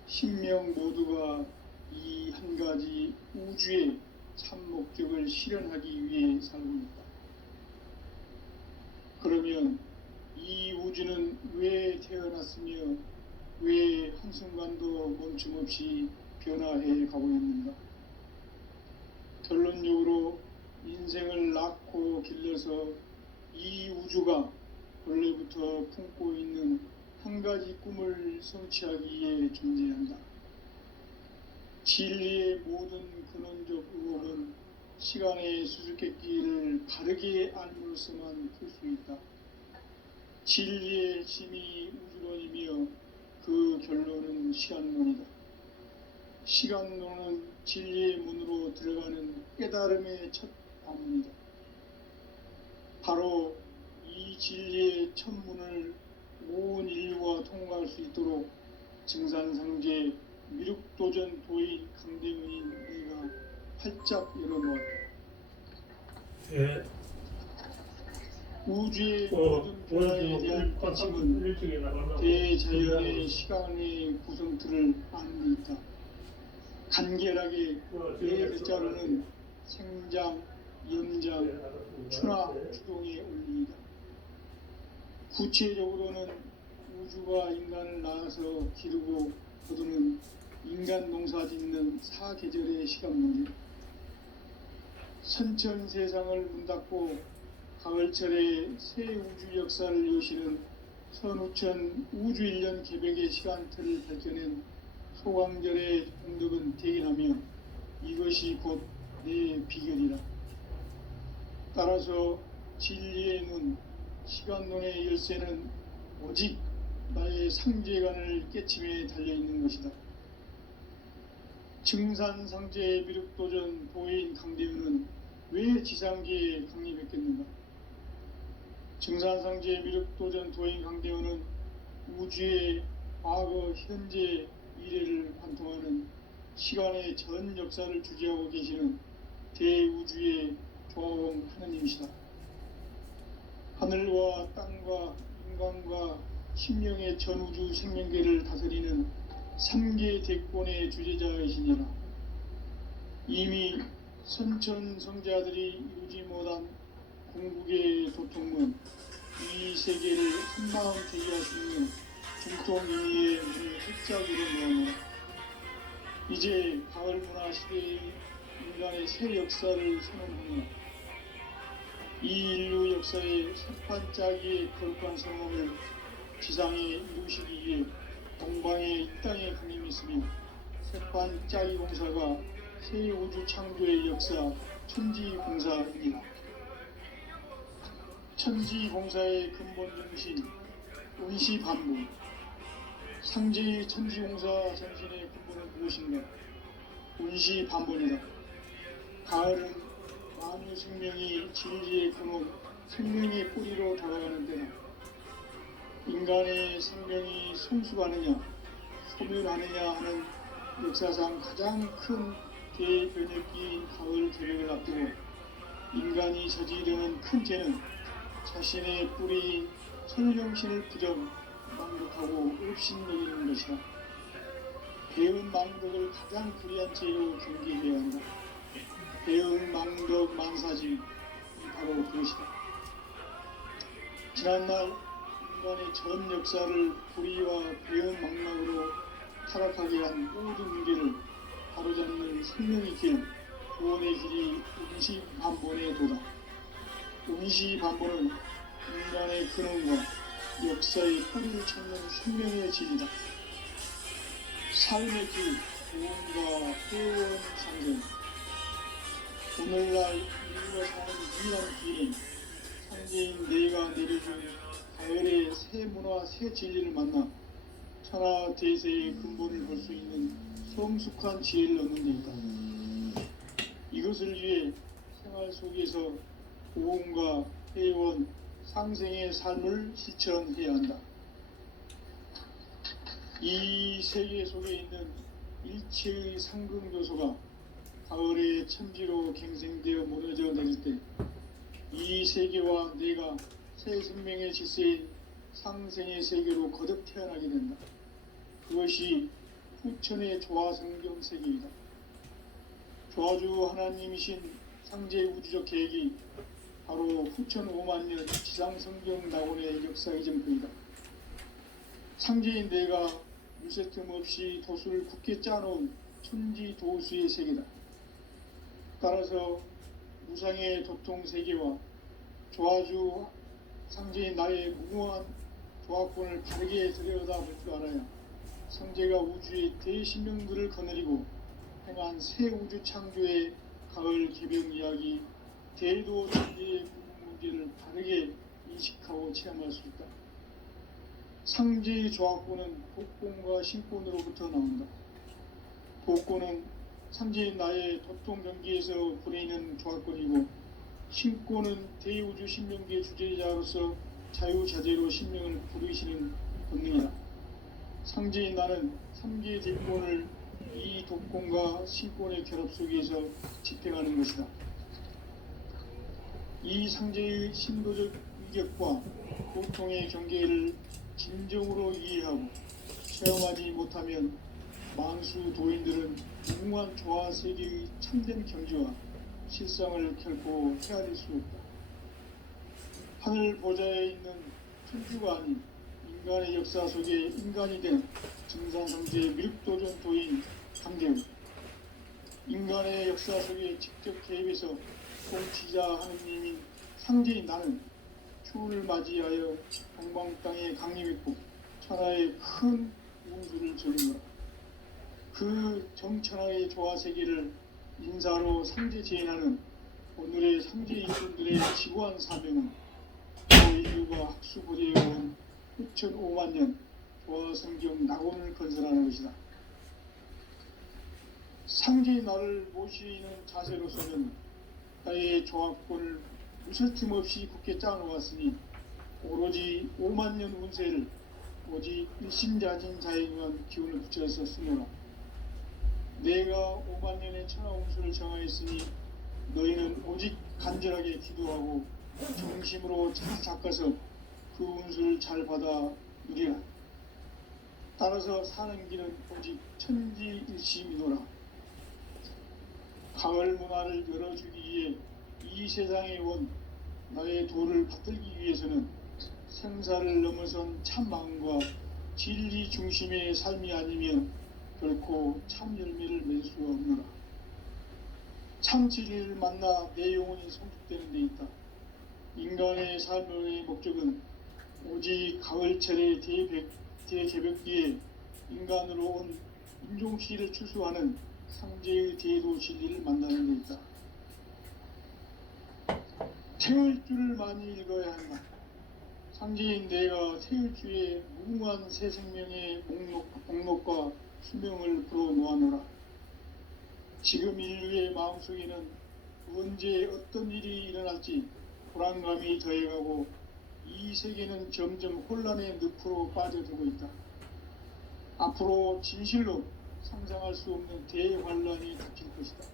신명 모두가 이 한 가지 우주의 참 목적을 실현하기 위해 살고 있다. 그러면 이 우주는 왜 태어났으며 왜 한순간도 멈춤없이 변화해 가고 있는가? 결론적으로 인생을 낳고 길러서 이 우주가 원래부터 품고 있는 한 가지 꿈을 성취하기에 존재한다. 진리의 모든 근원적 의혹은 시간의 수수께끼를 바르게 알므로서만 풀 수 있다. 진리의 힘이 우주론이며 그 결론은 시간론이다. 시간론은 진리의 문으로 들어가는 깨달음의 첫 관문이다. 바로 이 진리의 첫 문을 온 인류가 통과할 수 있도록 증산상제 미륵도전 도인 강대문인 내가 활짝 열어놓았다. 예. 우주의 모든 변화에 대한 관심은 대자연의 시간의 구성틀을 아는 데 있다. 간결하게 네 글자로는 생장, 염장, 추나, 추동의 원리이다. 구체적으로는 우주가 인간을 낳아서 기르고 거두는 인간 농사 짓는 사계절의 시간론이다. 선천 세상을 문닫고 가을철에 새 우주 역사를 여시는 선우천 우주일년 개벽의 시간틀을 밝혀낸 소광절의 공덕은 대견하며 이것이 곧 내 비결이라. 따라서 진리의 문, 시간론의 열쇠는 오직 나의 상제관을 깨침에 달려있는 것이다. 증산상제 미륵도전 도인 강대문은 왜 지상계에 강림했겠는가? 증산상제 미륵도전 도인 강대문은 우주의 과거, 현재, 미래를 관통하는 시간의 전 역사를 주재하고 계시는 대우주의 조화원 하느님이시다. 하늘과 땅과 인간과 심령의 전우주 생명계를 다스리는 3계 대권의 주제자이시니라. 이미 선천성자들이 이루지 못한 궁극의 도통문, 이 세계를 한마음 되게 하시는 중통인의의 문을 활짝 열어놓으며 이제 가을 문화 시대의 인간의 새 역사를 선언하며 이 인류 역사의 새판짜기의 거룩한 성공을 지상에 이루시기 위해 동방의 이 땅에 강림했으며 새판짜기 공사가 새 우주 창조의 역사 천지공사입니다. 천지공사의 근본 정신 운시반복. 상제의 천지공사 정신의 근본은 무엇인가? 운시반복이다. 가을은 만유 생명이 진리의 근원, 생명의 뿌리로 돌아가는 때다. 인간의 생명이 성숙하느냐, 소멸하느냐 하는 역사상 가장 큰 대변혁기인 가을 개벽을 앞두고 인간이 저지르는 큰 죄는 자신의 뿌리인 설령신을 부정, 망독하고 업신여기는 것이다. 배은 망덕을 가장 불의한 죄로 경계해야 한다. 배은 망덕 만사지 바로 그것이다. 지난날 인간의 전 역사를 불의와 배은 망락으로 타락하게 한 모든 문제를 바로잡는 생명의 길, 구원의 길이 운시반본의 도다. 운시반본은 인간의 근원과 역사의 뿌리를 찾는 생명의 길이다. 삶의 길, 구원과 회원 상생. 오늘날 인류가 사는 유일한 길은 상제인 내가 내려준 가을의 새 문화, 새 진리를 만나 천하 대세의 근본을 볼 수 있는 성숙한 지혜를 얻는 데 있다. 이것을 위해 생활 속에서 구원과 회원, 상생의 삶을 실천해야 한다. 이 세계 속에 있는 일체의 상승요소가 가을의 천지로 갱생되어 무너져 내릴 때 이 세계와 내가 새 생명의 질서인 상생의 세계로 거듭 태어나게 된다. 그것이 후천의 조화성경 세계이다. 조화주 하나님이신 상제 우주적 계획이 바로 후천 5만년 지상성경 낙원의 역사의 전표이다. 상제인 내가 유세틈 없이 도수를 굳게 짜놓은 천지도수의 세계다. 따라서 무상의 도통세계와 조화주 상제인 나의 무궁한 조화권을 바르게 들여다볼 줄 알아야 상제가 우주의 대신명들을 거느리고 행한 새 우주 창조의 가을 개병 이야기, 대도 천지의 문제를 바르게 인식하고 체험할 수 있다. 상제의 조화권은 복권과 신권으로부터 나온다. 복권은 상제인 나의 도통 경기에서 보내는 조화권이고, 신권은 대우주 신명기의 주제자로서 자유자재로 신명을 부르시는 본능이다. 상제인 나는 3개의 대권을 이 독권과 신권의 결합 속에서 집행하는 것이다. 이 상제의 신도적 위격과 고통의 경계를 진정으로 이해하고 체험하지 못하면 만수 도인들은 무궁한 조화 세계의 참된 경지와 실상을 결코 헤아릴 수 없다. 하늘 보좌에 있는 천주가 아닌 인간의 역사 속에 인간이 된 증산성제의 미륵도전 도인 강대우, 인간의 역사 속에 직접 개입해서 통치자 하느님인 상제인 나는 추운을 맞이하여 동방 땅에 강림했고 천하의 큰 운수를 전하노라. 그 정천하의 조화세계를 인사로 상제 제인하는 오늘의 상제 일꾼들의 지구한 사명은 인류가 학수고대해온 후천 5만년 조화성경 낙원을 건설하는 것이다. 상제의 나를 모시는 자세로서는 나의 조화권을 무설틈 없이 굳게 짜놓았으니 오로지 5만년 운세를 오직 일심자진 자에 의한 기운을 붙여서 쓰노라. 내가 5만년의 천하 운수를 정하였으니 너희는 오직 간절하게 기도하고 정심으로 잘 닦아서 그 운수를 잘 받아 누리라. 따라서 사는 길은 오직 천지일심이노라. 가을 문화를 열어주기 위해 이 세상에 온 나의 도를 받들기 위해서는 생사를 넘어선 참 마음과 진리 중심의 삶이 아니면 결코 참 열매를 맺을 수가 없노라. 참 진리를 만나 내 영혼이 성숙되는 데 있다. 인간의 삶의 목적은 오직 가을철의 대개벽기에 인간으로 온 인종시를 추수하는 상제의 대도 진리를 만나는 데 있다. 태을주를 많이 읽어야 한다. 상제인 내가 태을주의 무궁한 새 생명의 목록과 수명을 불어놓아노라. 지금 인류의 마음속에는 언제 어떤 일이 일어날지 불안감이 더해가고 이 세계는 점점 혼란의 늪으로 빠져들고 있다. 앞으로 진실로 상상할 수 없는 대환란이 닥칠 것이다.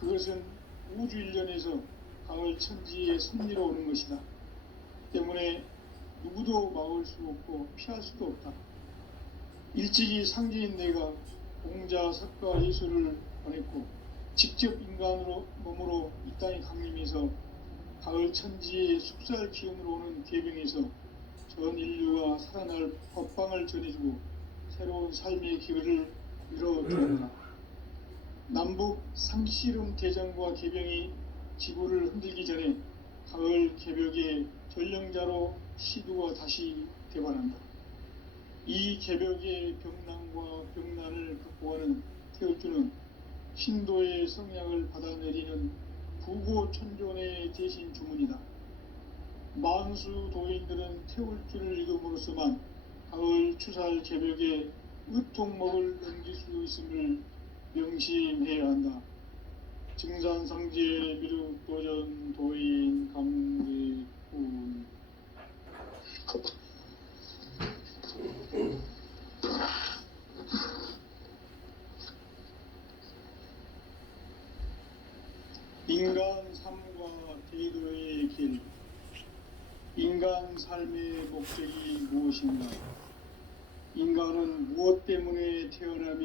그것은 우주 일련에서 가을 천지의 섭리로 오는 것이다. 때문에 누구도 막을 수 없고 피할 수도 없다. 일찍이 상제인 내가 공자, 석가, 예수를 보냈고 직접 인간으로 몸으로 이 땅에 강림해서 가을 천지의 숙살 기운으로 오는 계병에서 전 인류가 살아날 법방을 전해주고 새로운 삶의 기회를 이뤄주었다. 남북 상씨름 대장과 계병이 지구를 흔들기 전에 가을 개벽의 전령자로 시두가 다시 되관한다. 이 개벽의 병난과 병난을 극복하는 태을주는 신도의 성약을 받아내리는 부고천존의 대신 주문이다. 만수 도인들은 태울주를 읽음으로써만 가을 추살 개벽의 의통목을 넘길 수 있음을 명심해야 한다. 증산상제 미륵도전 도인 강대군. 인간 삶과 대도의 길. 인간 삶의 목적이 무엇인가? 인간은 무엇 때문에 태어나며